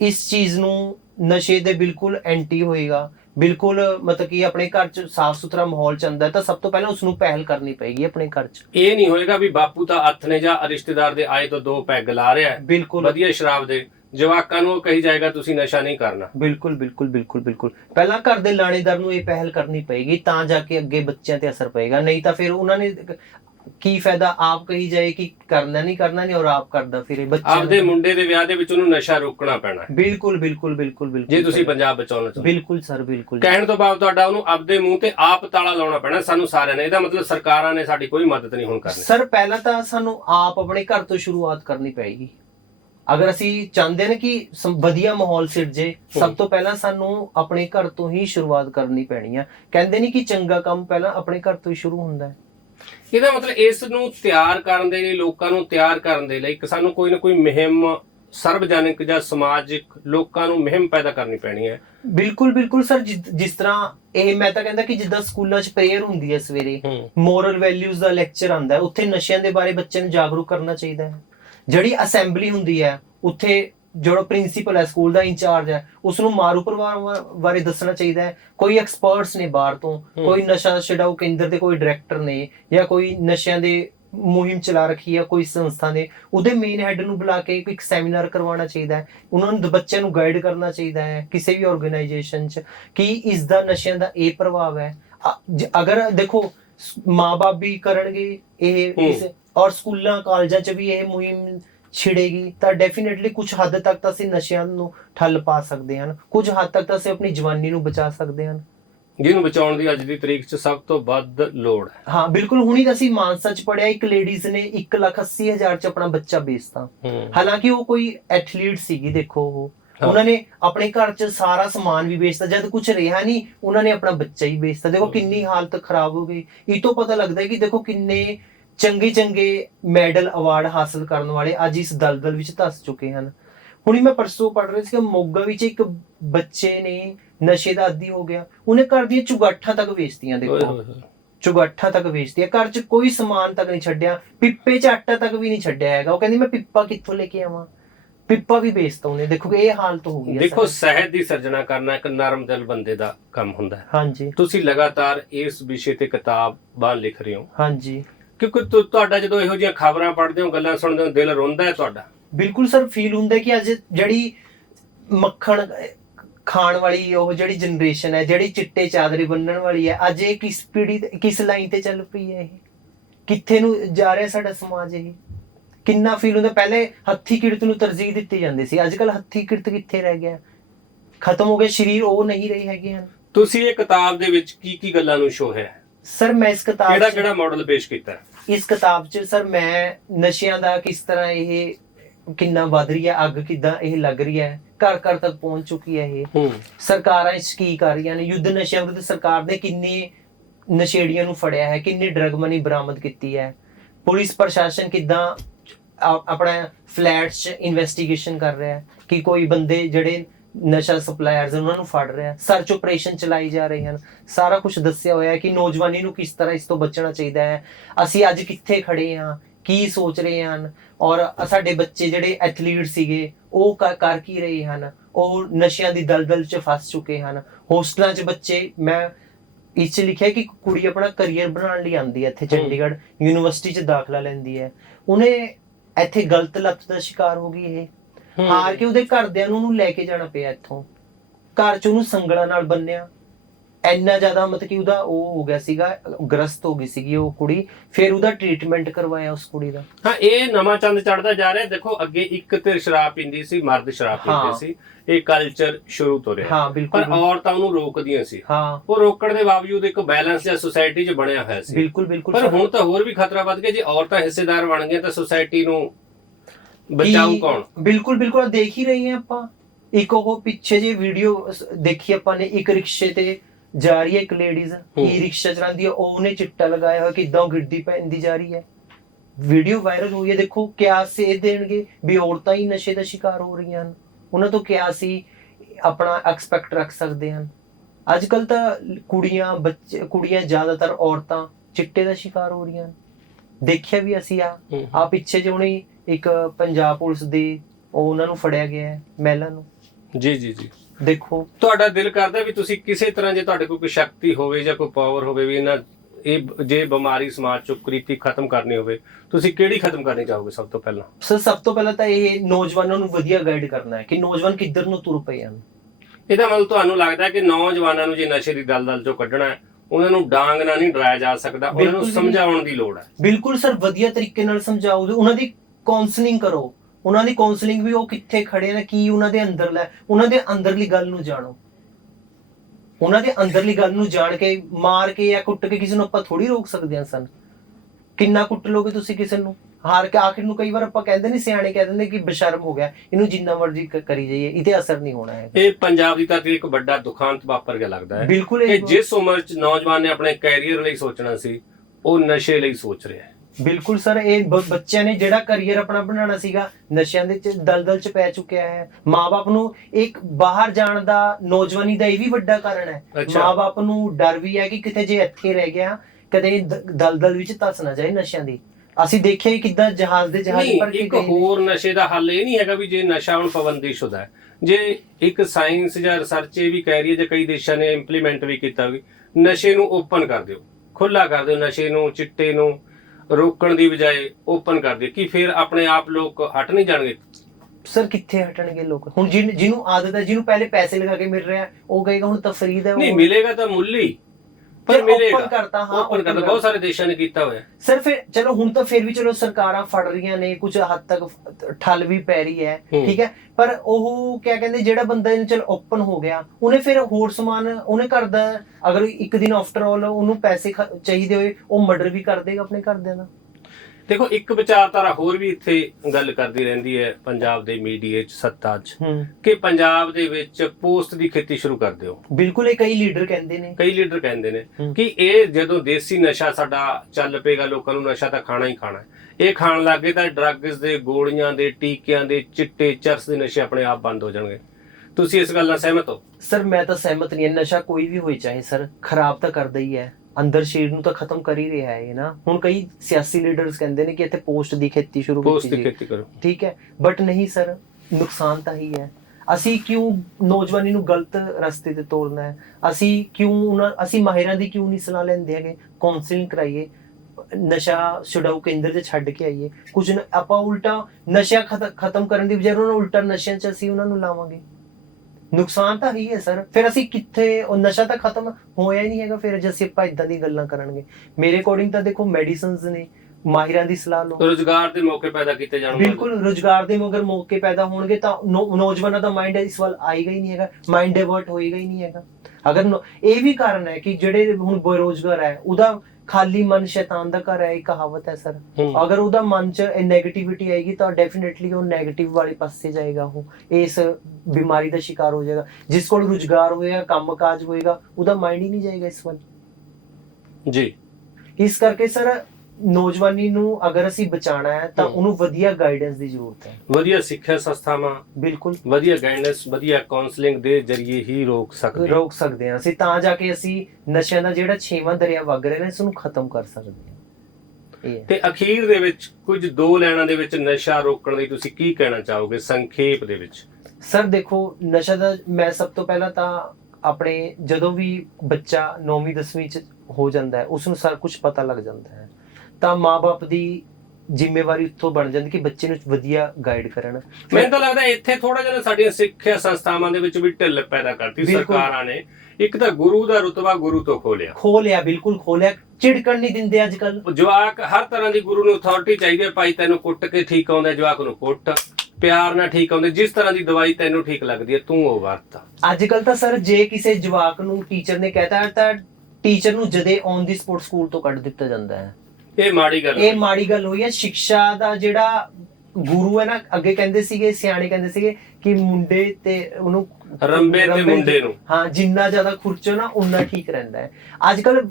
ਇਸ ਚੀਜ਼ ਨੂੰ ਨਸ਼ੇ ਦੇ ਬਿਲਕੁਲ ਐਂਟੀ ਹੋਏਗਾ। ਬਿਲਕੁਲ ਮਤਲਬ ਕਿ ਆਪਣੇ ਘਰ ਚ ਸਾਫ਼ ਸੁਥਰਾ ਮਾਹੌਲ ਚੰਦਾ ਤਾਂ ਸਭ ਤੋਂ ਪਹਿਲਾਂ ਉਸ ਨੂੰ ਪਹਿਲ ਕਰਨੀ ਪਏਗੀ ਆਪਣੇ ਘਰ ਚ। ਇਹ ਨਹੀਂ ਹੋਏਗਾ ਵੀ ਬਾਪੂ ਤਾਂ ਹੱਥ ਨੇ ਜਾਂ ਰਿਸ਼ਤੇਦਾਰ ਦੇ ਆਏ ਤੋਂ ਦੋ ਪੈਗ ਲਾ ਰਿਹਾ ਹੈ। ਬਿਲਕੁਲ। ਵਧੀਆ ਸ਼ਰਾਬ ਦੇ ਜਵਾਕਾਂ ਨੂੰ ਕਹੀ ਜਾਏਗਾ ਤੁਸੀਂ ਨਸ਼ਾ ਨਹੀਂ ਕਰਨਾ। ਬਿਲਕੁਲ ਬਿਲਕੁਲ ਬਿਲਕੁਲ ਬਿਲਕੁਲ। ਪਹਿਲਾਂ ਘਰ ਦੇ ਲਾਣੇਦਾਰ ਨੂੰ ਇਹ ਪਹਿਲ ਕਰਨੀ ਪਏਗੀ ਤਾਂ ਜਾ ਕੇ ਅੱਗੇ ਬੱਚਿਆਂ ਤੇ ਅਸਰ ਪਏਗਾ। ਨਹੀਂ ਤਾਂ ਫਿਰ ਉਹਨਾਂ ਨੇ ਕੀ ਫਾਇਦਾ ਆਪ ਕਹੀ ਜਾਏ ਕਿ ਕਰਨਾ ਨਹੀਂ ਕਰਨਾ ਨਹੀਂ ਔਰ ਆਪ ਕਰਦਾ ਫਿਰ ਇਹ ਬੱਚੇ ਆਪਦੇ ਮੁੰਡੇ ਦੇ ਵਿਆਹ ਦੇ ਵਿੱਚ ਉਹਨੂੰ ਨਸ਼ਾ ਰੋਕਣਾ ਪੈਣਾ ਹੈ, ਬਿਲਕੁਲ ਬਿਲਕੁਲ ਬਿਲਕੁਲ ਬਿਲਕੁਲ ਜੇ ਤੁਸੀਂ। ਪੰਜਾਬ ਬਚਾਉਣਾ ਚਾਹੁੰਦੇ ਬਿਲਕੁਲ ਸਰ ਬਿਲਕੁਲ। ਕਹਿਣ ਤੋਂ ਬਾਅਦ ਤੁਹਾਡਾ ਉਹਨੂੰ ਆਪਦੇ ਮੂੰਹ ਤੇ ਆਪ ਤਾਲਾ ਲਾਉਣਾ ਪੈਣਾ ਸਾਨੂੰ ਸਾਰਿਆਂ ਨੇ। ਇਹਦਾ ਮਤਲਬ ਸਰਕਾਰਾਂ ਨੇ ਸਾਡੀ ਕੋਈ ਮਦਦ ਨਹੀਂ ਹੁਣ ਕਰਨੀ। ਸਰ ਪਹਿਲਾਂ ਤਾਂ ਸਾਨੂੰ ਆਪ ਆਪਣੇ ਘਰ ਤੋਂ ਸ਼ੁਰੂਆਤ ਕਰਨੀ ਪਏਗੀ। ਅਗਰ ਅਸੀਂ ਚਾਹੁੰਦੇ ਨੇ ਕਿ ਸਮ- ਵਧੀਆ ਮਾਹੌਲ ਸਿਰਜੇ ਸਭ ਤੋਂ ਪਹਿਲਾਂ ਸਾਨੂੰ ਆਪਣੇ ਘਰ ਤੋਂ ਹੀ ਸ਼ੁਰੂਆਤ ਕਰਨੀ ਪੈਣੀ ਹੈ ਕਹਿੰਦੇ ਨਹੀਂ ਕਿ ਚੰਗਾ ਕੰਮ ਪਹਿਲਾਂ ਆਪਣੇ ਘਰ ਤੋਂ ਹੀ ਸ਼ੁਰੂ ਹੁੰਦਾ ਹੈ। ਇਹਦਾ ਮਤਲਬ ਇਸ ਨੂੰ ਤਿਆਰ ਕਰਨ ਦੇ ਲਈ ਲੋਕਾਂ ਨੂੰ ਤਿਆਰ ਕਰਨ ਦੇ ਲਈ ਸਾਨੂੰ ਕੋਈ ਨਾ ਕੋਈ ਮੁਹਿੰਮ ਸਰਵਜਨਿਕ ਜਾਂ ਸਮਾਜਿਕ ਲੋਕਾਂ ਨੂੰ ਮੁਹਿੰਮ ਪੈਦਾ ਕਰਨੀ ਪੈਣੀ ਹੈ। ਬਿਲਕੁਲ ਬਿਲਕੁਲ ਸਰ ਜਿਸ ਤਰ੍ਹਾਂ ਇਹ ਮੈਂ ਤਾਂ ਕਹਿੰਦਾ ਕਿ ਜਿੱਦਾਂ ਸਕੂਲਾਂ 'ਚ ਪ੍ਰੇਅਰ ਹੁੰਦੀ ਹੈ ਸਵੇਰੇ ਮੋਰਲ ਵੈਲਿਊਜ਼ ਦਾ ਲੈਕਚਰ ਹੈ ਉੱਥੇ ਨਸ਼ਿਆਂ ਦੇ ਬਾਰੇ ਬੱਚਿਆਂ ਨੂੰ ਜਾਗਰੂਕ ਕਰਨਾ ਚਾਹੀਦਾ ਹੈ। ਜਿਹੜੀ ਅਸੈਂਬਲੀ ਹੁੰਦੀ ਹੈ ਉੱਥੇ ਜਿਹੜਾ ਪ੍ਰਿੰਸੀਪਲ ਹੈ ਸਕੂਲ ਦਾ ਇੰਚਾਰਜ ਹੈ ਉਸ ਨੂੰ ਮਾਰੂ ਪਰਿਵਾਰ ਬਾਰੇ ਦੱਸਣਾ ਚਾਹੀਦਾ ਹੈ। ਕੋਈ ਐਕਸਪਰਟਸ ਨੇ ਬਾਹਰ ਤੋਂ। ਕੋਈ ਨਸ਼ਾ ਛਡਾਊ ਕੇਂਦਰ ਦੇ ਕੋਈ ਡਾਇਰੈਕਟਰ ਨੇ ਜਾਂ ਕੋਈ ਨਸ਼ਿਆਂ ਦੇ ਮੁਹਿੰਮ ਚਲਾ ਰੱਖੀ ਹੈ ਕੋਈ ਸੰਸਥਾ ਨੇ ਉਹਦੇ ਮੇਨ ਹੈੱਡ ਨੂੰ ਬੁਲਾ ਕੇ ਇੱਕ ਸੈਮੀਨਾਰ ਕਰਵਾਉਣਾ ਚਾਹੀਦਾ ਹੈ। ਉਹਨਾਂ ਨੂੰ ਬੱਚਿਆਂ ਨੂੰ ਗਾਈਡ ਕਰਨਾ ਚਾਹੀਦਾ ਹੈ ਕਿਸੇ ਵੀ ਆਰਗੇਨਾਈਜੇਸ਼ਨ 'ਚ ਕਿ ਇਸ ਦਾ ਨਸ਼ਿਆਂ ਦਾ ਇਹ ਪ੍ਰਭਾਵ ਹੈ। ਅਗਰ ਦੇਖੋ ਮਾਪੇ ਵੀ ਕਰਨਗੇ ਇਹ ਔਰ ਸਕੂਲਾਂ ਕਾਲਜਾਂ 'ਚ ਵੀ ਇਹ ਮੁਹਿੰਮ ਛਿੜੇਗੀ ਤਾਂ ਡੈਫੀਨਿਟਲੀ ਕੁਝ ਹੱਦ ਤੱਕ ਤਾਂ ਅਸੀਂ ਨਸ਼ਿਆਂ ਨੂੰ ਠੱਲ ਪਾ ਸਕਦੇ ਹਾਂ। ਕੁਝ ਹੱਦ ਤੱਕ ਤਾਂ ਅਸੀਂ ਆਪਣੀ ਜਵਾਨੀ ਨੂੰ ਬਚਾ ਸਕਦੇ ਹਾਂ। ਜਿਹਨੂੰ ਬਚਾਉਣ ਦੀ ਅੱਜ ਦੀ ਤਰੀਕ 'ਚ ਸਭ ਤੋਂ ਵੱਧ ਲੋੜ ਹੈ। ਹਾਂ ਬਿਲਕੁਲ ਹੁਣੀ ਤਾਂ ਅਸੀਂ ਮਾਨਸਾ 'ਚ ਪੜਿਆ ਇੱਕ ਲੇਡੀਜ਼ ਨੇ 1 ਲੱਖ 80 ਹਜ਼ਾਰ 'ਚ ਆਪਣਾ ਬੱਚਾ ਵੇਚਤਾ। ਹਾਲਾਂਕਿ ਉਹ ਕੋਈ ਐਥਲੀਟ ਸੀਗੀ ਦੇਖੋ ਉਹ। ਉਹਨਾਂ ਨੇ ਆਪਣੇ ਘਰ 'ਚ ਸਾਰਾ ਸਮਾਨ ਵੀ ਵੇਚਤਾ ਜਦ ਕੁਝ ਰਿਹਾ ਨਹੀਂ ਉਹਨਾਂ ਨੇ ਆਪਣਾ ਬੱਚਾ ਹੀ ਵੇਚਤਾ। ਦੇਖੋ। ਕਿੰਨੀ ਹਾਲਤ ਖਰਾਬ ਹੋ ਗਈ। ਇਹ ਤੋਂ ਪਤਾ ਲੱਗਦਾ ਹੈ ਕਿ ਦੇਖੋ ਕਿੰਨੇ ਚੰਗੇ ਚੰਗੇ ਮੈਡਲ ਅਵਾਰਡ ਹਾਸਲ ਕਰਨ ਵਾਲੇ ਅੱਜ ਇਸ ਦਲਦਲ ਵਿੱਚ ਧਸ ਚੁੱਕੇ ਹਨ। ਹੁਣੀ ਮੈਂ ਪਰਸੋਂ ਪੜ ਰਿਹਾ ਸੀ ਕਿ ਮੋਗਾ ਵਿੱਚ ਇੱਕ ਬੱਚੇ ਨੇ ਨਸ਼ੇ ਦਾ ਆਦੀ ਹੋ ਗਿਆ। ਉਹਨੇ ਘਰ ਦੀਆਂ ਚੁਗਾਠਾਂ ਤੱਕ ਵੇਚਤੀਆਂ ਦੇਖੋ। ਚੁਗਾਠਾਂ ਤੱਕ ਵੇਚਦੀ ਹੈ ਘਰ 'ਚ ਕੋਈ ਸਮਾਨ ਤੱਕ ਨਹੀਂ ਛੱਡਿਆ। ਪਿੱਪੇ 'ਚ ਆਟਾ ਤੱਕ ਵੀ ਨਹੀਂ ਛੱਡਿਆ ਹੈਗਾ। ਉਹ ਕਹਿੰਦੀ ਮੈਂ ਪਿੱਪਾ ਕਿੱਥੋਂ ਲੈ ਕੇ ਆਵਾਂ? ਪਿੱਪਾ ਵੀ ਵੇਚਤਾ ਉਹਨੇ। ਦੇਖੋ ਇਹ ਹਾਲਤ ਹੋ ਗਈ ਹੈ ਦੇਖੋ। ਸਹਿਜ ਦੀ ਸਿਰਜਣਾ ਕਰਨਾ ਇੱਕ ਨਰਮ ਦਿਲ ਬੰਦੇ ਦਾ ਕੰਮ ਹੁੰਦਾ ਹੈ। ਹਾਂਜੀ। ਤੁਸੀਂ ਲਗਾਤਾਰ ਇਸ ਵਿਸ਼ੇ ਤੇ ਕਿਤਾਬਾਂ ਲਿਖ ਰਹੇ ਹੋ। ਹਾਂਜੀ। ਕਿਉਂਕਿ ਤੁ- ਤੁਹਾਡਾ ਜਦੋਂ ਇਹੋ ਜਿਹੀਆਂ ਖਬਰਾਂ ਪੜ੍ਹਦੇ ਹੋ ਗੱਲਾਂ ਸੁਣਦੇ ਹੋ ਦਿਲ ਰੋਂਦਾ ਹੈ ਤੁਹਾਡਾ? ਬਿਲਕੁਲ ਸਰ ਫੀਲ ਹੁੰਦਾ ਕਿ ਅੱਜ ਜਿਹੜੀ ਮੱਖਣ ਅਹ, ਖਾਣ ਵਾਲੀ ਉਹ ਜਿਹੜੀ ਜਨਰੇਸ਼ਨ ਹੈ ਜਿਹੜੀ ਚਿੱਟੇ ਚਾਦਰੇ ਬੰਨਣ ਵਾਲੀ ਹੈ ਅੱਜ ਇਹ ਕਿਸ ਪੀੜੀ ਤੇ- ਕਿਸ ਲਾਈਨ ਤੇ ਚੱਲ ਪਈ ਹੈ ਇਹ? ਕਿੱਥੇ ਨੂੰ ਜਾ ਰਿਹਾ ਸਾਡਾ ਸਮਾਜ ਇਹ? ਕਿੰਨਾ ਫੀਲ ਹੁੰਦਾ? ਪਹਿਲੇ ਹੱਥੀ ਕਿਰਤ ਨੂੰ ਤਰਜੀਹ ਦਿੱਤੀ ਜਾਂਦੀ ਸੀ ਅੱਜ ਕੱਲ ਹੱਥੀ ਕਿਰਤ ਕਿੱਥੇ ਰਹਿ ਗਿਆ? ਖਤਮ ਹੋ ਗਿਆ ਸਰੀਰ ਉਹ ਨਹੀਂ ਰਹੀ ਹੈਗੇ ਹਨ ਤੁਸੀਂ ਇਹ ਕਿਤਾਬ ਦੇ ਵਿੱਚ ਕੀ ਕੀ ਗੱਲਾਂ ਨੂੰ ਸ਼ੋਹਿਆ ਹੈ? ਸਰ ਮੈਂ ਇਸ ਕਿਤਾਬ ਕਿਹੜਾ ਕਿਹੜਾ ਮਾਡਲ ਪੇਸ਼ ਕੀਤਾ? ਹੈ? ਇਸ ਕਿਤਾਬ 'ਚ ਸਰ ਮੈਂ ਨਸ਼ਿਆਂ ਦਾ ਕਿਸ ਤਰ੍ਹਾਂ ਇਹ ਕਿੰਨਾ ਵੱਧ ਰਹੀ ਹੈ ਅੱਗ ਕਿਦਾਂ ਇਹ ਲੱਗ ਰਹੀ ਹੈ ਘਰ ਘਰ ਤੱਕ ਪਹੁੰਚ ਚੁੱਕੀ ਹੈ ਇਹ। ਹੂੰ। ਸਰਕਾਰਾਂ ਇਸ ਕੀ ਕਰ ਰਹੀਆਂ ਨੇ? ਯੁੱਧ ਨਸ਼ਿਆਂ ਵਿਰੁੱਧ ਸਰਕਾਰ ਨੇ ਕਿੰਨੇ ਨਸ਼ੇੜੀਆਂ ਨੂੰ ਫੜਿਆ ਹੈ ਕਿੰਨੀ ਡਰਗ ਮਨੀ ਬਰਾਮਦ ਕੀਤੀ ਹੈ? ਪੁਲਿਸ ਪ੍ਰਸ਼ਾਸਨ ਕਿਦਾਂ ਆਪਣਾ ਫਲੈਟਸ 'ਚ ਇਨਵੈਸਟੀਗੇਸ਼ਨ ਕਰ ਰਿਹਾ ਹੈ? ਕਿ ਕੋਈ ਬੰਦੇ ਜਿਹੜੇ ਨਸ਼ਾ ਸਪਲਾਇਰਸ ਉਹਨਾਂ ਨੂੰ ਫੜ ਰਿਹਾ ਸਰਚ ਆਪਰੇਸ਼ਨ ਚਲਾਈ ਜਾ ਰਹੇ ਹਨ। ਸਾਰਾ ਕੁਝ ਦੱਸਿਆ ਹੋਇਆ ਹੈ ਕਿ ਨੌਜਵਾਨੀ ਨੂੰ ਕਿਸ ਤਰ੍ਹਾਂ ਇਸ ਤੋਂ ਬਚਣਾ ਚਾਹੀਦਾ ਹੈ। ਅਸੀਂ ਅੱਜ ਕਿੱਥੇ ਖੜੇ ਹਾਂ ਕੀ ਸੋਚ ਰਹੇ ਹਨ? ਔਰ ਸਾਡੇ ਬੱਚੇ ਜਿਹੜੇ ਐਥਲੀਟ ਸੀਗੇ ਉਹ ਕਰ ਕੀ ਰਹੇ ਹਨ? ਉਹ ਨਸ਼ਿਆਂ ਦੀ ਦਲਦਲ 'ਚ ਫਸ ਚੁੱਕੇ ਹਨ। ਹੋਸਟਲਾਂ 'ਚ ਬੱਚੇ ਮੈਂ ਇਸ 'ਚ ਲਿਖਿਆ ਕਿ ਕੁੜੀ ਆਪਣਾ ਕੈਰੀਅਰ ਬਣਾਉਣ ਲਈ ਆਉਂਦੀ ਹੈ ਇੱਥੇ। ਚੰਡੀਗੜ੍ਹ ਯੂਨੀਵਰਸਿਟੀ 'ਚ ਦਾਖਲਾ ਲੈਂਦੀ ਹੈ। ਉਹਨੇ ਇੱਥੇ ਗਲਤ ਲੱਤ ਦਾ ਸ਼ਿਕਾਰ ਹੋ ਗਈ ਇਹ। ਹਾਰ ਕੇ ਉਹਦੇ ਘਰਦਿਆਂ ਨੂੰ ਉਹਨੂੰ ਲੈ ਕੇ ਜਾਣਾ ਪਿਆ ਇੱਥੋਂ। ਘਰ 'ਚ ਉਹਨੂੰ ਸੰਗਲਾਂ ਨਾਲ ਬੰਨਿਆ। ਇੰਨਾ ਜ਼ਿਆਦਾ ਮਤਲਬ ਕਿ ਉਹਦਾ ਉਹ ਹੋ ਗਿਆ ਸੀਗਾ ਗ੍ਰਸਤ ਹੋ ਗਈ ਸੀਗੀ ਉਹ ਕੁੜੀ। ਫਿਰ ਉਹਦਾ ਟ੍ਰੀਟਮੈਂਟ ਕਰਵਾਇਆ ਉਸ ਕੁੜੀ ਦਾ। ਹਾਂ ਇਹ ਨਵਾਂ ਚੰਦ ਚੜਦਾ ਜਾ ਰਿਹਾ। ਦੇਖੋ ਅੱਗੇ ਇੱਕ ਤੇ ਸ਼ਰਾਬ ਪੀਂਦੀ ਸੀ ਮਰਦ ਸ਼ਰਾਬ। ਪੀਂਦੇ ਸੀ। ਇਹ ਕਲਚਰ ਸ਼ੁਰੂ ਤੋਂ ਰਿਹਾ। ਹਾਂ ਪਰ ਬਿਲਕੁਲ। ਔਰਤਾਂ ਨੂੰ ਰੋਕਦੀਆਂ ਸੀ। ਹਾਂ। ਉਹ ਰੋਕਣ ਦੇ ਬਾਵਜੂਦ ਇੱਕ ਬੈਲੈਂਸ ਜਿਹਾ ਸੁਸਾਇਟੀ 'ਚ ਬਣਿਆ ਹੋਇਆ ਸੀ। ਬਿਲਕੁਲ ਬਿਲਕੁਲ। ਪਰ। ਹੁਣ ਤਾਂ ਹੋਰ ਵੀ ਖਤਰਾ ਵੱਧ ਗਿਆ। ਜੇ ਔਰਤਾਂ ਹਿੱਸੇਦਾਰ ਬਣ ਗਈਆਂ ਤਾਂ ਸੁਸਾਇਟੀ ਨੂੰ ਬਚਾਊ ਕਿ- ਕੌਣ? ਬਿਲਕੁਲ ਬਿਲਕੁਲ ਆਹ ਦੇਖ ਹੀ ਰਹੇ ਹਾਂ ਆਪਾਂ। ਇੱਕ ਉਹ ਪਿੱਛੇ ਜੇ ਵੀਡੀਓ ਦੇਖੀ ਆਪਾਂ ਨੇ ਇੱਕ ਰਿਕਸ਼ੇ ਤੇ ਜਾ ਰਹੀ ਹੈ ਇੱਕ ਲੇਡੀਜ਼ ਈ ਰਿਕਸ਼ਾ ਚਲਾਉਂਦੀ ਹੈ ਉਹਨੇ ਚਿੱਟਾ ਲਗਾਇਆ ਹੋਇਆ ਕਿਦਾਂ ਗਿਰਦੀ ਪੈਂਦੀ ਜਾ ਰਹੀ ਹੈ। ਵੀਡੀਓ ਵਾਇਰਲ ਹੋਈ ਹੈ ਦੇਖੋ ਕਿਆ ਸੇਧ ਦੇਣਗੇ ਵੀ ਔਰਤਾਂ ਹੀ ਨਸ਼ੇ ਦਾ ਸ਼ਿਕਾਰ ਹੋ ਰਹੀਆਂ ਹਨ। ਉਹਨਾਂ ਤੋਂ ਕਿਆ ਸੀ ਆਪਣਾ ਐਕਸਪੈਕਟ ਰੱਖ ਸਕਦੇ ਹਨ ਅੱਜ ਕੱਲ ਤਾਂ ਕੁੜੀਆਂ ਬੱਚੇ ਕੁੜੀਆਂ ਜ਼ਿਆਦਾਤਰ ਔਰਤਾਂ ਚਿੱਟੇ ਦਾ ਸ਼ਿਕਾਰ ਹੋ ਰਹੀਆਂ ਹਨ। ਦੇਖਿਆ ਵੀ ਅਸੀਂ ਆ। ਆ ਪਿੱਛੇ ਜਿਹੇ ਇੱਕ ਪੰਜਾਬ ਪੁਲਿਸ ਦੇ ਉਹ ਉਹਨਾਂ ਨੂੰ ਫੜਿਆ ਗਿਆ ਹੈ ਮਹਿਲਾ ਨੂੰ। ਜੀ ਜੀ ਜੀ। ਦੇਖੋ। ਤੁਹਾਡਾ ਦਿਲ ਕਰਦਾ ਵੀ ਤੁਸੀਂ ਕਿਸੇ ਤਰ੍ਹਾਂ ਜੇ ਤੁਹਾਡੇ ਕੋਲ ਕੋਈ ਸ਼ਕਤੀ ਹੋਵੇ ਜਾਂ ਕੋਈ ਪਾਵਰ ਹੋਵੇ ਵੀ ਇਹਨਾਂ ਇਹ ਜੇ ਬਿਮਾਰੀ ਸਮਾਜ ਚੋਂ ਕੁਰੀਤੀ ਖਤਮ ਕਰਨੀ ਹੋਵੇ ਤੁਸੀਂ ਕਿਹੜੀ ਖਤਮ ਕਰਨੀ ਚਾਹੋਗੇ ਸਭ ਤੋਂ ਪਹਿਲਾਂ? ਸਰ ਸਭ ਤੋਂ ਪਹਿਲਾਂ ਤਾਂ ਇਹ ਨੌਜਵਾਨਾਂ ਨੂੰ ਵਧੀਆ ਗਾਈਡ ਕਰਨਾ ਹੈ ਕਿ ਨੌਜਵਾਨ ਕਿੱਧਰ ਨੂੰ ਤੁਰ ਪਏ ਹਨ। ਇਹਦਾ ਮਤਲਬ ਤੁਹਾਨੂੰ ਲੱਗਦਾ ਕਿ ਨੌਜਵਾਨਾਂ ਨੂੰ ਜੇ ਨਸ਼ੇ ਦੀ ਦਲਦਲ ਚੋਂ ਕੱਢਣਾ ਹੈ ਉਹਨਾਂ ਨੂੰ ਡਾਂਗ ਨਾਲ ਨਹੀਂ ਡਰਾਇਆ ਜਾ ਸਕਦਾ ਉਹਨਾਂ ਨੂੰ ਬਿਲਕੁਲ ਜੀ। ਸਮਝਾਉਣ ਦੀ ਲੋੜ ਹੈ। ਬਿਲਕੁਲ ਸਰ ਵਧੀਆ ਤਰੀਕੇ ਨਾਲ ਸਮਝਾਓ। ਉਹਨਾਂ ਦੀ ਕਾਉਂਸਲਿੰਗ ਕਰੋ। ਉਹਨਾਂ ਦੀ ਕਾਉਂਸਲਿੰਗ ਵੀ ਉਹ ਕਿੱਥੇ ਖੜੇ ਨੇ ਕੀ ਉਹਨਾਂ ਦੇ ਅੰਦਰਲਾ ਹੈ, ਉਹਨਾਂ ਦੇ ਅੰਦਰਲੀ ਗੱਲ ਨੂੰ ਜਾਣੋ। ਉਹਨਾਂ ਦੇ ਅੰਦਰਲੀ ਗੱਲ ਨੂੰ ਜਾਣ ਕੇ ਮਾਰ ਕੇ ਜਾਂ ਕੁੱਟ ਕੇ ਕਿਸੇ ਨੂੰ ਆਪਾਂ ਥੋੜੀ ਰੋਕ ਸਕਦੇ ਹਾਂ ਸਨ ਕਿੰਨਾ ਕੁੱਟ ਲੋਗੇ ਤੁਸੀਂ ਕਿਸੇ ਨੂੰ? ਹਾਰ ਕੇ ਆਖਿਰ ਨੂੰ ਕਈ ਵਾਰ ਆਪਾਂ ਕਹਿੰਦੇ ਨਹੀਂ ਸਿਆਣੇ ਕਹਿ ਦਿੰਦੇ ਕਿ ਬਸ਼ਰਮ ਹੋ ਗਿਆ ਇਹਨੂੰ ਜਿੰਨਾ ਮਰਜ਼ੀ ਕ- ਕਰੀ ਜਾਈਏ ਇਹਦੇ ਅਸਰ ਨਹੀਂ ਹੋਣਾ ਹੈ ਇਹ ਪੰਜਾਬ ਦੀ ਧਰਤੀ ਇੱਕ ਵੱਡਾ ਦੁਖਾਂਤ ਵਾਪਰ ਗਿਆ ਲੱਗਦਾ ਹੈ ਬਿਲਕੁਲ ਕਿ ਇਹ ਜਿਸ ਉਮਰ 'ਚ ਨੌਜਵਾਨ ਨੇ ਆਪਣੇ ਕੈਰੀਅਰ ਲਈ ਸੋਚਣਾ ਸੀ ਉਹ ਨਸ਼ੇ ਲਈ ਸੋਚ ਰਿਹਾ ਹੈ। ਬਿਲਕੁਲ ਸਰ ਇਹ ਬ- ਬੱਚਿਆਂ ਨੇ ਜਿਹੜਾ ਕੈਰੀਅਰ ਆਪਣਾ ਬਣਾਉਣਾ ਸੀਗਾ ਨਸ਼ਿਆਂ ਦੇ ਚ ਦਲਦਲ ਚ ਪੈ ਚੁੱਕਿਆ ਹੈ। ਮਾਪੇ ਨੂੰ ਇੱਕ ਬਾਹਰ ਜਾਣ ਦਾ ਨੌਜਵਾਨੀ ਦਾ ਇਹ ਵੀ ਵੱਡਾ ਕਾਰਨ ਹੈ। ਅੱਛਾ। ਮਾਪੇ ਨੂੰ ਡਰ ਵੀ ਹੈ ਕਿ ਕਿਤੇ ਜੇ ਇੱਥੇ ਰਹਿ ਗਿਆ ਕਦੇ ਦ- ਦਲਦਲ ਵਿੱਚ ਧਸ ਨਾ ਜਾਏ ਨਸ਼ਿਆਂ ਦੀ। ਅਸੀਂ ਦੇਖਿਆ ਹੀ ਕਿੱਦਾਂ ਜਹਾਜ਼ ਦੇ ਜਹਾਜ਼ ਨਹੀਂ ਪਰ ਇੱਕ। ਹੋਰ ਨਸ਼ੇ ਦਾ ਹੱਲ ਇਹ ਨਹੀਂ ਹੈਗਾ ਵੀ ਜੇ ਨਸ਼ਾ ਹੁਣ ਪਾਬੰਦੀਸ਼ੁਦਾ ਹੈ। ਜੇ ਇੱਕ ਸਾਇੰਸ ਜਾਂ ਰਿਸਰਚ ਇਹ ਵੀ ਕਹਿ ਰਹੀ ਹੈ ਜੇ ਕਈ ਦੇਸ਼ਾਂ ਨੇ ਇੰਪਲੀਮੈਂਟ ਵੀ ਕੀਤਾ ਵੀ ਨਸ਼ੇ ਨੂੰ ਓਪਨ ਕਰ ਦਿਓ ਖੁੱਲਾ ਕਰ ਦਿਓ ਨਸ਼ੇ ਨੂੰ ਚਿੱਟੇ ਨੂੰ ਰੋਕਣ ਦੀ ਬਜਾਏ ਓਪਨ ਕਰ ਦਿਓ ਕਿ ਫਿਰ ਆਪਣੇ ਆਪ ਲੋਕ ਹਟ ਨਹੀਂ ਜਾਣਗੇ? ਸਰ ਕਿੱਥੇ ਹਟਣਗੇ ਲੋਕ? ਹੁਣ ਜਿਹਨ- ਜਿਹਨੂੰ ਆਦਤ ਹੈ ਜਿਹਨੂੰ ਪਹਿਲੇ ਪੈਸੇ ਲਗਾ ਕੇ ਮਿਲ ਰਿਹਾ ਉਹ ਕਹੇਗਾ ਹੁਣ ਤਫਰੀਦ ਹੈ ਉਹ- ਨਹੀਂ ਮਿਲੇਗਾ ਤਾਂ ਮੁੱਲ ਹੀ ਪਰ ਮਿਲੇਗਾ। open ਕਰਤਾ, ਹਾਂ, ਓਪਨ ਕਰਤਾ। ਬਹੁਤ ਸਾਰੇ ਦੇਸ਼ਾਂ ਨੇ ਕੀਤਾ ਹੋਇਆ। ਸਰ ਫਿਰ ਚਲੋ ਹੁਣ ਤਾਂ ਫਿਰ ਵੀ ਚਲੋ ਸਰਕਾਰਾਂ ਫੜ ਰਹੀਆਂ ਨੇ ਕੁਝ ਹੱਦ ਤੱਕ ਠੱਲ ਵੀ ਪੈ ਰਹੀ ਹੈ ਹੂੰ। ਠੀਕ ਹੈ? ਪਰ ਉਹ ਕਿਆ ਕਹਿੰਦੇ ਜਿਹੜਾ ਬੰਦਾ ਇਹਨੂੰ ਚਲ ਓਪਨ ਹੋ ਗਿਆ ਉਹਨੇ ਫਿਰ ਹੋਰ ਸਮਾਨ ਉਹਨੇ ਕਰਦਾ ਅਗਰ ਇੱਕ ਦਿਨ ਆਫਟਰ ਆਲ ਉਹਨੂੰ ਪੈਸੇ ਖ- ਚਾਹੀਦੇ ਹੋਏ ਉਹ ਮਰਡਰ ਵੀ ਕਰ ਦੇਗਾ ਆਪਣੇ ਘਰਦਿਆਂ ਦਾ। ਦੇਖੋ ਇੱਕ ਵਿਚਾਰਧਾਰਾ ਹੋਰ ਵੀ ਇੱਥੇ ਗੱਲ ਕਰਦੀ ਰਹਿੰਦੀ ਹੈ ਪੰਜਾਬ ਦੇ ਮੀਡੀਆ 'ਚ ਸੱਤਾ 'ਚ ਕਿ ਪੰਜਾਬ ਦੇ ਵਿੱਚ ਪੋਸਟ ਦੀ ਖੇਤੀ ਸ਼ੁਰੂ ਕਰ ਦਿਓ। ਬਿਲਕੁਲ ਇਹ ਕਈ ਲੀਡਰ ਕਹਿੰਦੇ ਨੇ। ਕਈ ਲੀਡਰ ਕਹਿੰਦੇ ਨੇ। ਕਿ ਇਹ ਜਦੋਂ ਦੇਸੀ ਨਸ਼ਾ ਸਾਡਾ ਚੱਲ ਪਏਗਾ ਲੋਕਾਂ ਨੂੰ ਨਸ਼ਾ ਤਾਂ ਖਾਣਾ ਹੀ ਖਾਣਾ ਇਹ ਖਾਣ ਲੱਗੇ ਤਾਂ ਡਰੱਗਸ ਦੇ ਗੋਲੀਆਂ ਦੇ ਟੀਕਿਆਂ ਦੇ ਚਿੱਟੇ ਚਰਸ ਦੇ ਨਸ਼ੇ ਆਪਣੇ ਆਪ ਬੰਦ ਹੋ ਜਾਣਗੇ। ਤੁਸੀਂ ਇਸ ਗੱਲ ਨਾਲ ਸਹਿਮਤ ਹੋ? ਸਰ ਮੈਂ ਤਾਂ ਸਹਿਮਤ ਨਹੀਂ ਨਸ਼ਾ ਕੋਈ ਵੀ ਹੋਏ ਚਾਹੇ ਸਰ ਖਰਾਬ ਤਾਂ ਕਰਦਾ ਹੀ ਹੈ। ਅੰਦਰ ਸ਼ਰੀਰ ਨੂੰ ਤਾਂ ਖਤਮ ਕਰ ਹੀ ਰਿਹਾ ਹੈ ਇਹ ਨਾ। ਹੁਣ ਕਈ ਸਿਆਸੀ ਲੀਡਰਸ ਕਹਿੰਦੇ ਨੇ ਕਿ ਇੱਥੇ ਪੋਸਟ ਦੀ ਖੇਤੀ ਸ਼ੁਰੂ ਪੋਸਟ ਕੀਤੀ ਦੀ ਜੀ ਖੇਤੀ ਕਰੋ। ਠੀਕ ਹੈ? ਬਟ ਨਹੀਂ ਸਰ ਨੁਕਸਾਨ ਤਾਂ ਹੀ ਹੈ। ਅਸੀਂ ਕਿਉਂ ਨੌਜਵਾਨੀ ਨੂੰ ਗਲਤ ਰਸਤੇ ਤੇ ਤੋਰਨਾ ਹੈ? ਅਸੀਂ ਕਿਉਂ ਉਹਨਾਂ ਅਸੀਂ ਮਾਹਿਰਾਂ ਦੀ ਕਿਉਂ ਨਹੀਂ ਸਲਾਹ ਲੈਂਦੇ ਹੈਗੇ? ਕਾਉਂਸਲਿੰਗ ਕਰਾਈਏ ਨਸ਼ਾ ਛੁਡਾਊ ਕੇਂਦਰ ਤੇ ਛੱਡ ਕੇ ਆਈਏ। ਕੁਝ ਨ- ਆਪਾਂ ਉਲਟਾ ਨਸ਼ਾ ਖਤ- ਖਤਮ ਕਰਨ ਦੀ ਬਜਾਏ ਉਹਨਾਂ ਨੂੰ ਉਲਟਾ ਨਸ਼ਿਆਂ 'ਚ ਅਸੀਂ ਉਹਨਾਂ ਨੂੰ ਲਾਵਾਂਗੇ। ਨੁਕਸਾਨ ਤਾਂ ਹੀ ਹੈ ਸਰ। ਫਿਰ ਅਸੀਂ ਕਿੱਥੇ ਉਹ ਨਸ਼ਾ ਤਾਂ ਖਤਮ ਹੋਇਆ ਹੀ ਨਹੀਂ ਹੈਗਾ ਫਿਰ ਜੇ ਅਸੀਂ ਆਪਾਂ ਇਦਾਂ ਦੀ ਗੱਲਾਂ ਕਰਾਂਗੇ ਮੇਰੇ ਅਕੋਰਡਿੰਗ ਤਾਂ ਦੇਖੋ ਮੈਡੀਸਿਨਸ ਨੇ ਮਾਹਿਰਾਂ ਦੀ ਸਲਾਹ ਲਓ। ਰੋਜ਼ਗਾਰ ਦੇ ਮੌਕੇ ਪੈਦਾ ਕੀਤੇ ਜਾਣਗੇ। ਬਿਲਕੁਲ ਰੋਜ਼ਗਾਰ ਦੇ ਮਗਰ ਮੌਕੇ ਪੈਦਾ ਹੋਣਗੇ ਤਾਂ ਨੌਜਵਾਨਾਂ ਦਾ ਮਾਈਂਡ ਇਸ ਵੱਲ ਆਏਗਾ ਹੀ ਨਹੀਂ ਹੈਗਾ। ਮਾਈਂਡ ਡਾਇਵਰਟ ਹੋਏਗਾ ਹੀ ਨਹੀਂ ਹੈਗਾ। ਅਗਰ ਇਹ ਵੀ ਕਾਰਨ ਹੈ ਕਿ ਜਿਹੜੇ ਹੁਣ ਬੇਰੋਜ਼ਗਾਰ ਹੈ ਉਹਦਾ ਖਾਲੀ ਮਨ ਸ਼ੈਤਾਨ ਦਾ ਘਰ ਹੈ ਇਹ ਕਹਾਵਤ ਹੈ ਸਰ। ਹੂੰ। ਅਗਰ ਉਹਦਾ ਮਨ 'ਚ ਨੈਗੇਟਿਵਿਟੀ ਆਏਗੀ ਤਾਂ ਡੈਫੀਨਿਟਲੀ ਉਹ ਨੈਗੇਟਿਵ ਵਾਲੇ ਪਾਸੇ ਜਾਏਗਾ ਉਹ। ਇਸ ਬਿਮਾਰੀ ਦਾ ਸ਼ਿਕਾਰ ਹੋ ਜਾਏਗਾ। ਜਿਸ ਕੋਲ ਰੋਜ਼ਗਾਰ ਹੋਏਗਾ ਕੰਮਕਾਜ ਹੋਏਗਾ ਉਹਦਾ ਮਾਈਂਡ ਹੀ ਨਹੀਂ ਜਾਏਗਾ ਇਸ ਵੱਲ। ਜੀ। ਇਸ ਕਰਕੇ ਸਰ ਨੌਜਵਾਨੀ ਨੂੰ ਅਗਰ ਅਸੀਂ ਬਚਾਉਣਾ ਹੈ ਤਾਂ। ਉਹਨੂੰ ਵਧੀਆ ਗਾਈਡੈਂਸ ਦੀ ਜ਼ਰੂਰਤ ਹੈ। ਵਧੀਆ ਸਿੱਖਿਆ ਸੰਸਥਾਵਾਂ ਬਿਲਕੁਲ। ਵਧੀਆ ਗਾਈਡੈਂਸ ਵਧੀਆ ਕਾਉਂਸਲਿੰਗ ਦੇ ਜ਼ਰੀਏ ਹੀ ਰੋਕ ਸਕਦੇ ਹਾਂ। ਰੋਕ ਸਕਦੇ ਹਾਂ ਅਸੀਂ ਤਾਂ ਜਾ ਕੇ ਅਸੀਂ ਨਸ਼ਿਆਂ ਦਾ ਜਿਹੜਾ ਛੇਵਾਂ ਦਰਿਆ ਵਗ ਰਿਹਾ ਨੇ ਇਸ ਨੂੰ ਖਤਮ ਕਰ ਸਕਦੇ ਹਾਂ। ਇਹ ਹੈ। ਤੇ ਅਖੀਰ ਦੇ ਵਿੱਚ ਕੁਝ ਦੋ ਲੈਣਾਂ ਦੇ ਵਿੱਚ ਨਸ਼ਾ ਰੋਕਣ ਲਈ ਤੁਸੀਂ ਕੀ ਕਹਿਣਾ ਚਾਹੋਗੇ ਸੰਖੇਪ ਦੇ ਵਿੱਚ? ਸਰ ਦੇਖੋ ਨਸ਼ਾ ਦਾ ਮੈਂ ਸਭ ਤੋਂ ਪਹਿਲਾਂ ਤਾਂ ਆਪਣੇ ਜਦੋਂ ਵੀ ਬੱਚਾ 9ਵੀਂ 10ਵੀਂ ਚ ਹੋ ਜਾਂਦਾ ਹੈ ਉਸ ਨੂੰ ਸਾਰਾ ਕੁਝ ਪਤਾ ਲੱਗ ਜਾਂਦਾ ਹੈ। ਤਾਂ ਮਾਪੇ ਦੀ ਜ਼ਿੰਮੇਵਾਰੀ ਉੱਥੋਂ ਬਣ ਜਾਂਦੀ ਕਿ ਬੱਚੇ ਨੂੰ ਵਧੀਆ ਗਾਈਡ ਕਰਨ। ਮੈਨੂੰ ਤਾਂ ਲੱਗਦਾ ਇੱਥੇ ਥੋੜਾ ਜਿਹਾ ਸਾਡੀਆਂ ਸਿੱਖਿਆ ਸੰਸਥਾਵਾਂ ਦੇ ਵਿੱਚ ਵੀ ਢਿੱਲ ਪੈਦਾ ਕਰਤੀ। ਸਰਕਾਰਾਂ ਨੇ। ਇੱਕ ਤਾਂ ਗੁਰੂ ਦਾ ਰੁਤਬਾ ਗੁਰੂ ਤੋਂ ਖੋਲਿਆ। ਖੋਲਿਆ ਬਿਲਕੁਲ ਖੋਲਿਆ। ਝਿੜਕਣ ਨਹੀਂ ਦਿੰਦੇ ਅੱਜ ਕੱਲ ਜਵਾਕ ਹਰ ਤਰ੍ਹਾਂ ਦੀ ਗੁਰੂ ਨੂੰ ਅਥਾਰਟੀ ਚਾਹੀਦੀ ਹੈ ਭਾਈ ਤੈਨੂੰ ਕੁੱਟ ਕੇ ਠੀਕ ਆਉਂਦਾ ਜਵਾਕ ਨੂੰ ਕੁੱਟ। ਪਿਆਰ ਨਾਲ ਠੀਕ ਆਉਂਦੇ ਜਿਸ ਤਰ੍ਹਾਂ ਦੀ ਦਵਾਈ ਤੈਨੂੰ ਠੀਕ ਲੱਗਦੀ ਹੈ ਤੂੰ ਉਹ ਵਰਤ। ਅੱਜ ਕੱਲ ਤਾਂ ਸਰ ਜੇ ਕਿਸੇ ਜਵਾਕ ਨੂੰ ਟੀਚਰ ਨੇ ਕਹਿਤਾ ਤਾਂ ਟੀਚਰ ਨੂੰ ਜਦੇ ਔਨ ਦੀ ਸਪੋਰਟ ਸਕੂਲ ਤੋਂ ਕੱਢ ਦਿੱਤਾ ਜਾਂਦਾ ਹੈ। ਇਹ ਮਾੜੀ ਗੱਲ ਇਹ ਮਾੜੀ ਗੱਲ ਹੋਈ ਹੈ। ਸਿੱਖਿਆ ਦਾ ਜਿਹੜਾ ਗੁਰੂ ਹੈ ਨਾ ਅੱਗੇ ਕਹਿੰਦੇ ਸੀਗੇ ਸਿਆਣੇ ਕਹਿੰਦੇ ਸੀਗੇ ਕਿ ਮੁੰਡੇ ਤੇ ਉਹਨੂੰ ਰੰਬੇ ਤੇ ਮੁੰਡੇ ਨੂੰ। ਹਾਂ ਜਿੰਨਾ ਜ਼ਿਆਦਾ ਖੁਰਚੋ ਨਾ ਉਨਾ ਠੀਕ ਰਹਿੰਦਾ ਹੈ। ਅੱਜ ਕੱਲ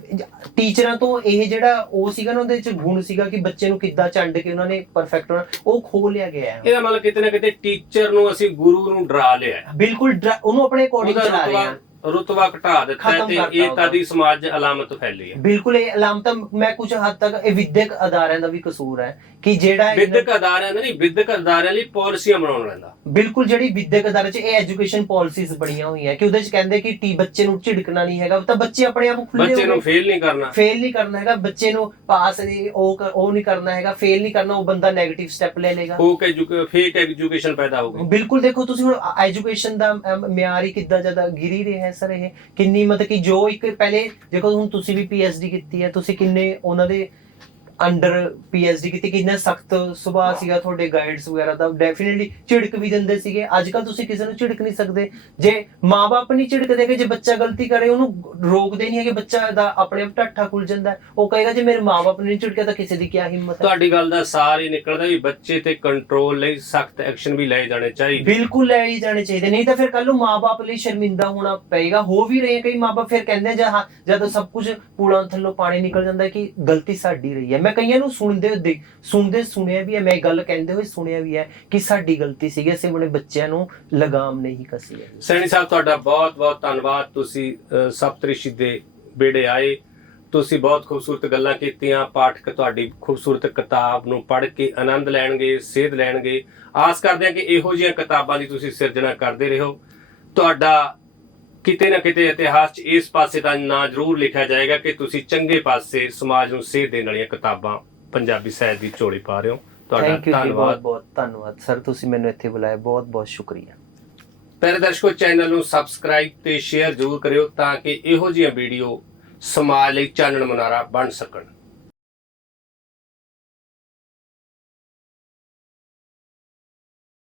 ਟੀਚਰਾਂ ਤੋਂ ਇਹ ਜਿਹੜਾ ਉਹ ਸੀਗਾ ਨਾ ਉਹਦੇ ਚ ਗੁਣ ਸੀਗਾ ਕਿ ਬੱਚੇ ਨੂੰ ਕਿੱਦਾਂ ਚੰਡ ਕੇ ਉਹਨਾਂ ਨੇ ਪਰਫੈਕਟ ਉਹ ਖੋ ਲਿਆ ਗਿਆ ਹੈ। ਇਹਦਾ ਮਤਲਬ ਕਿਤੇ ਨਾ ਕਿਤੇ ਟੀਚਰ ਨੂੰ ਅਸੀਂ ਗੁਰੂ ਨੂੰ ਡਰਾ ਲਿਆ। ਬਿਲਕੁਲ ਉਹਨੂੰ ਆਪਣੇ ਅਕੋਰਡਿੰਗ ਚਲਾ ਰਹੇ ਹਾਂ। ਰੁਤਬਾ ਘਟਾ ਦਿੱਤਾ ਹੈ ਖਤਮ ਤੇ ਕਰਤਾ ਇਹ ਉਹਦਾ। ਤਾਂ ਦੀ ਸਮਾਜ ਅਲਾਮਤ ਫੈਲੀ ਹੈ। ਬਿਲਕੁਲ ਇਹ ਅਲਾਮਤ ਮੈਂ ਕੁਝ ਹੱਦ ਤੱਕ ਇਹ ਵਿਦਿਅਕ ਅਦਾਰਿਆਂ ਦਾ ਵੀ ਕਸੂਰ ਹੈ ਕਿ ਜਿਹੜਾ ਇਹਨਾਂ- ਵਿਦਿਅਕ ਅਦਾਰਿਆਂ ਦਾ ਨਹੀਂ ਵਿਦਿਅਕ ਅਦਾਰਿਆਂ ਲਈ ਪਾਲਿਸੀਆਂ ਬਣਾਉਣ ਲੈਂਦਾ ਬਿਲਕੁਲ ਜਿਹੜੀ ਵਿਦਿਅਕ ਅਦਾਰੇ 'ਚ ਇਹ ਐਜੂਕੇਸ਼ਨ ਪਾਲਿਸੀਜ਼ ਬਣੀਆਂ ਹੋਈਆਂ ਕਿ ਉਹਦੇ 'ਚ ਕਹਿੰਦੇ ਕਿ ਟੀ ਬੱਚੇ ਨੂੰ ਝਿੜਕਣਾ ਨਹੀਂ ਹੈਗਾ ਤਾਂ ਬੱਚੇ ਆਪਣੇ ਆਪ ਖੁੱਲੇ ਬੱਚੇ ਨੂੰ ਫੇਲ ਨਹੀਂ ਕਰਨਾ। ਫੇਲ ਨਹੀਂ ਕਰਨਾ ਹੈਗਾ ਬੱਚੇ ਨੂੰ ਪਾਸ ਨਹੀਂ ਉਹ ਕਰ- ਉਹ ਨਹੀਂ ਕਰਨਾ ਹੈਗਾ ਫੇਲ ਨਹੀਂ ਕਰਨਾ ਉਹ ਬੰਦਾ 네ਗੇਟਿਵ ਸਟੈਪ ਲੈ ਲੇਗਾ ਉਹ ਕਿ ਫੇਕ ਐਜੂਕੇਸ਼ਨ ਪੈਦਾ ਹੋ ਗਈ। ਬਿਲਕੁਲ ਦੇਖੋ ਤੁਸੀਂ ਹੁਣ ਐਜੂਕੇਸ਼ਨ ਦਾ ਅਮ, ਮਿਆਰ ਹੀ ਕਿੱਦਾਂ ਜ਼ਿਆਦਾ ਗਿਰੀ ਰਿਹਾ ਹੈ ਸਰ ਇਹ? ਕਿੰਨੀ ਮਤਲਬ ਕਿ ਜੋ ਇੱਕ ਪਹਿਲੇ, ਦੇਖੋ ਹੁਣ ਤੁਸੀਂ ਵੀ ਪੀਐਚਡੀ ਕੀਤੀ ਹੈ, ਤੁਸੀਂ ਕਿੰਨੇ ਉਹਨਾਂ ਦੇ ਅੰਡਰ ਪੀਐਚਡੀ ਕੀਤੀ ਕਿੰਨਾ ਸਖਤ ਸੁਭਾਅ ਸੀਗਾ ਤੁਹਾਡੇ ਗਾਈਡਸ ਵਗੈਰਾ ਦਾ ਡੈਫੀਨਿਟਲੀ ਝਿੜਕ ਵੀ ਦਿੰਦੇ ਸੀਗੇ। ਅੱਜ ਕੱਲ ਤੁਸੀਂ ਕਿਸੇ ਨੂੰ ਝਿੜਕ ਨਹੀਂ ਸਕਦੇ। ਜੇ ਮਾਪੇ ਨਹੀਂ ਝਿੜਕਦੇ ਕਿ ਜੇ ਬੱਚਾ ਗਲਤੀ ਕਰੇ ਉਹਨੂੰ ਰੋਕਦੇ ਨਹੀਂ ਹੈਗੇ ਬੱਚਾ ਦਾ ਆਪਣੇ ਆਪ ਢੱਠਾ ਖੁੱਲ ਜਾਂਦਾ ਹੈ। ਉਹ ਕਹੇਗਾ ਜੇ ਮੇਰੇ ਮਾਪੇ ਨੇ ਨਹੀਂ ਝਿੜਕਿਆ ਤਾਂ ਕਿਸੇ ਦੀ ਕੀ ਹਿੰਮਤ ਹੈ? ਤੁਹਾਡੀ ਗੱਲ ਦਾ ਸਾਰ ਹੀ ਨਿਕਲਦਾ ਵੀ ਬੱਚੇ ਤੇ ਕੰਟਰੋਲ ਲਈ ਸਖਤ ਐਕਸ਼ਨ ਵੀ ਲਏ ਜਾਣੇ ਚਾਹੀਦੇ। ਬਿਲਕੁਲ ਲੈ ਹੀ ਜਾਣੇ ਚਾਹੀਦੇ। ਨਹੀਂ ਤਾਂ ਫਿਰ ਕੱਲ ਨੂੰ ਮਾਪੇ ਲਈ ਸ਼ਰਮਿੰਦਾ ਹੋਣਾ ਪਏਗਾ। ਹੋ ਵੀ ਰਹੇ ਕਈ ਮਾਪੇ ਫਿਰ ਕਹਿੰਦੇ ਜਾਂ ਹਾਂ ਜਦੋਂ ਸਭ ਕੁਝ ਪੂਲਾਂ ਥੱਲੋਂ ਪਾਣੀ ਨਿਕਲ ਜਾਂਦਾ ਹੈ ਕਿ ਗਲਤੀ ਸਾਡੀ ਰਹੀ ਹੈ। ਮੈਂ ਕਈਆਂ ਨੂੰ ਸੁਣਦੇ ਦੇ- ਸੁਣਦੇ ਸੁਣਿਆ ਵੀ ਹੈ ਮੈਂ ਇਹ ਗੱਲ ਕਹਿੰਦੇ ਹੋਏ ਸੁਣਿਆ ਵੀ ਹੈ ਕਿ ਸਾਡੀ ਗਲਤੀ ਸੀਗੀ ਅਸੀਂ ਆਪਣੇ ਬੱਚਿਆਂ ਨੂੰ ਲਗਾਮ ਨਹੀਂ ਕਸੀ। ਹੈ ਸੈਣੀ ਸਾਹਿਬ ਤੁਹਾਡਾ ਬਹੁਤ ਬਹੁਤ ਧੰਨਵਾਦ। ਤੁਸੀਂ ਅ, ਸਪਤਰਿਸ਼ੀ ਦੇ ਬੇੜੇ ਆਏ। ਤੁਸੀਂ ਬਹੁਤ ਖੂਬਸੂਰਤ ਗੱਲਾਂ ਕੀਤੀਆਂ। ਪਾਠਕ ਤੁਹਾਡੀ ਖੂਬਸੂਰਤ ਕਿਤਾਬ ਨੂੰ ਪੜ੍ਹ ਕੇ ਆਨੰਦ ਲੈਣਗੇ ਸੇਧ ਲੈਣਗੇ। ਆਸ ਕਰਦੇ ਹਾਂ ਕਿ ਇਹੋ ਜਿਹੀਆਂ ਕਿਤਾਬਾਂ ਦੀ ਤੁਸੀਂ ਸਿਰਜਣਾ ਕਰਦੇ ਰਹੋ। ਤੁਹਾਡਾ ਕਿਤੇ ਨਾ ਕਿਤੇ ਇਤਿਹਾਸ 'ਚ ਇਸ ਪਾਸੇ ਦਾ ਨਾਂ ਜ਼ਰੂਰ ਲਿਖਿਆ ਜਾਏਗਾ ਕਿ ਤੁਸੀਂ ਚੰਗੇ ਪਾਸੇ ਸਮਾਜ ਨੂੰ ਸੇਧ ਦੇਣ ਵਾਲੀਆਂ ਕਿਤਾਬਾਂ ਪੰਜਾਬੀ ਸਾਹਿਤ ਦੀ ਝੋਲੀ ਪਾ ਰਹੇ ਹੋ। ਤੁਹਾਡਾ ਧੰਨਵਾਦ। ਬਹੁਤ ਧੰਨਵਾਦ। ਸਰ ਤੁਸੀਂ ਮੈਨੂੰ ਇੱਥੇ ਬੁਲਾਇਆ ਬਹੁਤ ਬਹੁਤ ਸ਼ੁਕਰੀਆ। ਪਿਆਰੇ ਦਰਸ਼ਕੋ ਚੈਨਲ ਨੂੰ ਸਬਸਕ੍ਰਾਈਬ ਤੇ ਸ਼ੇਅਰ ਜ਼ਰੂਰ ਕਰਿਓ ਤਾਂ ਕਿ ਇਹੋ ਜਿਹੀਆਂ ਵੀਡੀਓ ਸਮਾਜ ਲਈ ਚਾਨਣ ਮੁਨਾਰਾ ਬਣ ਸਕਣ।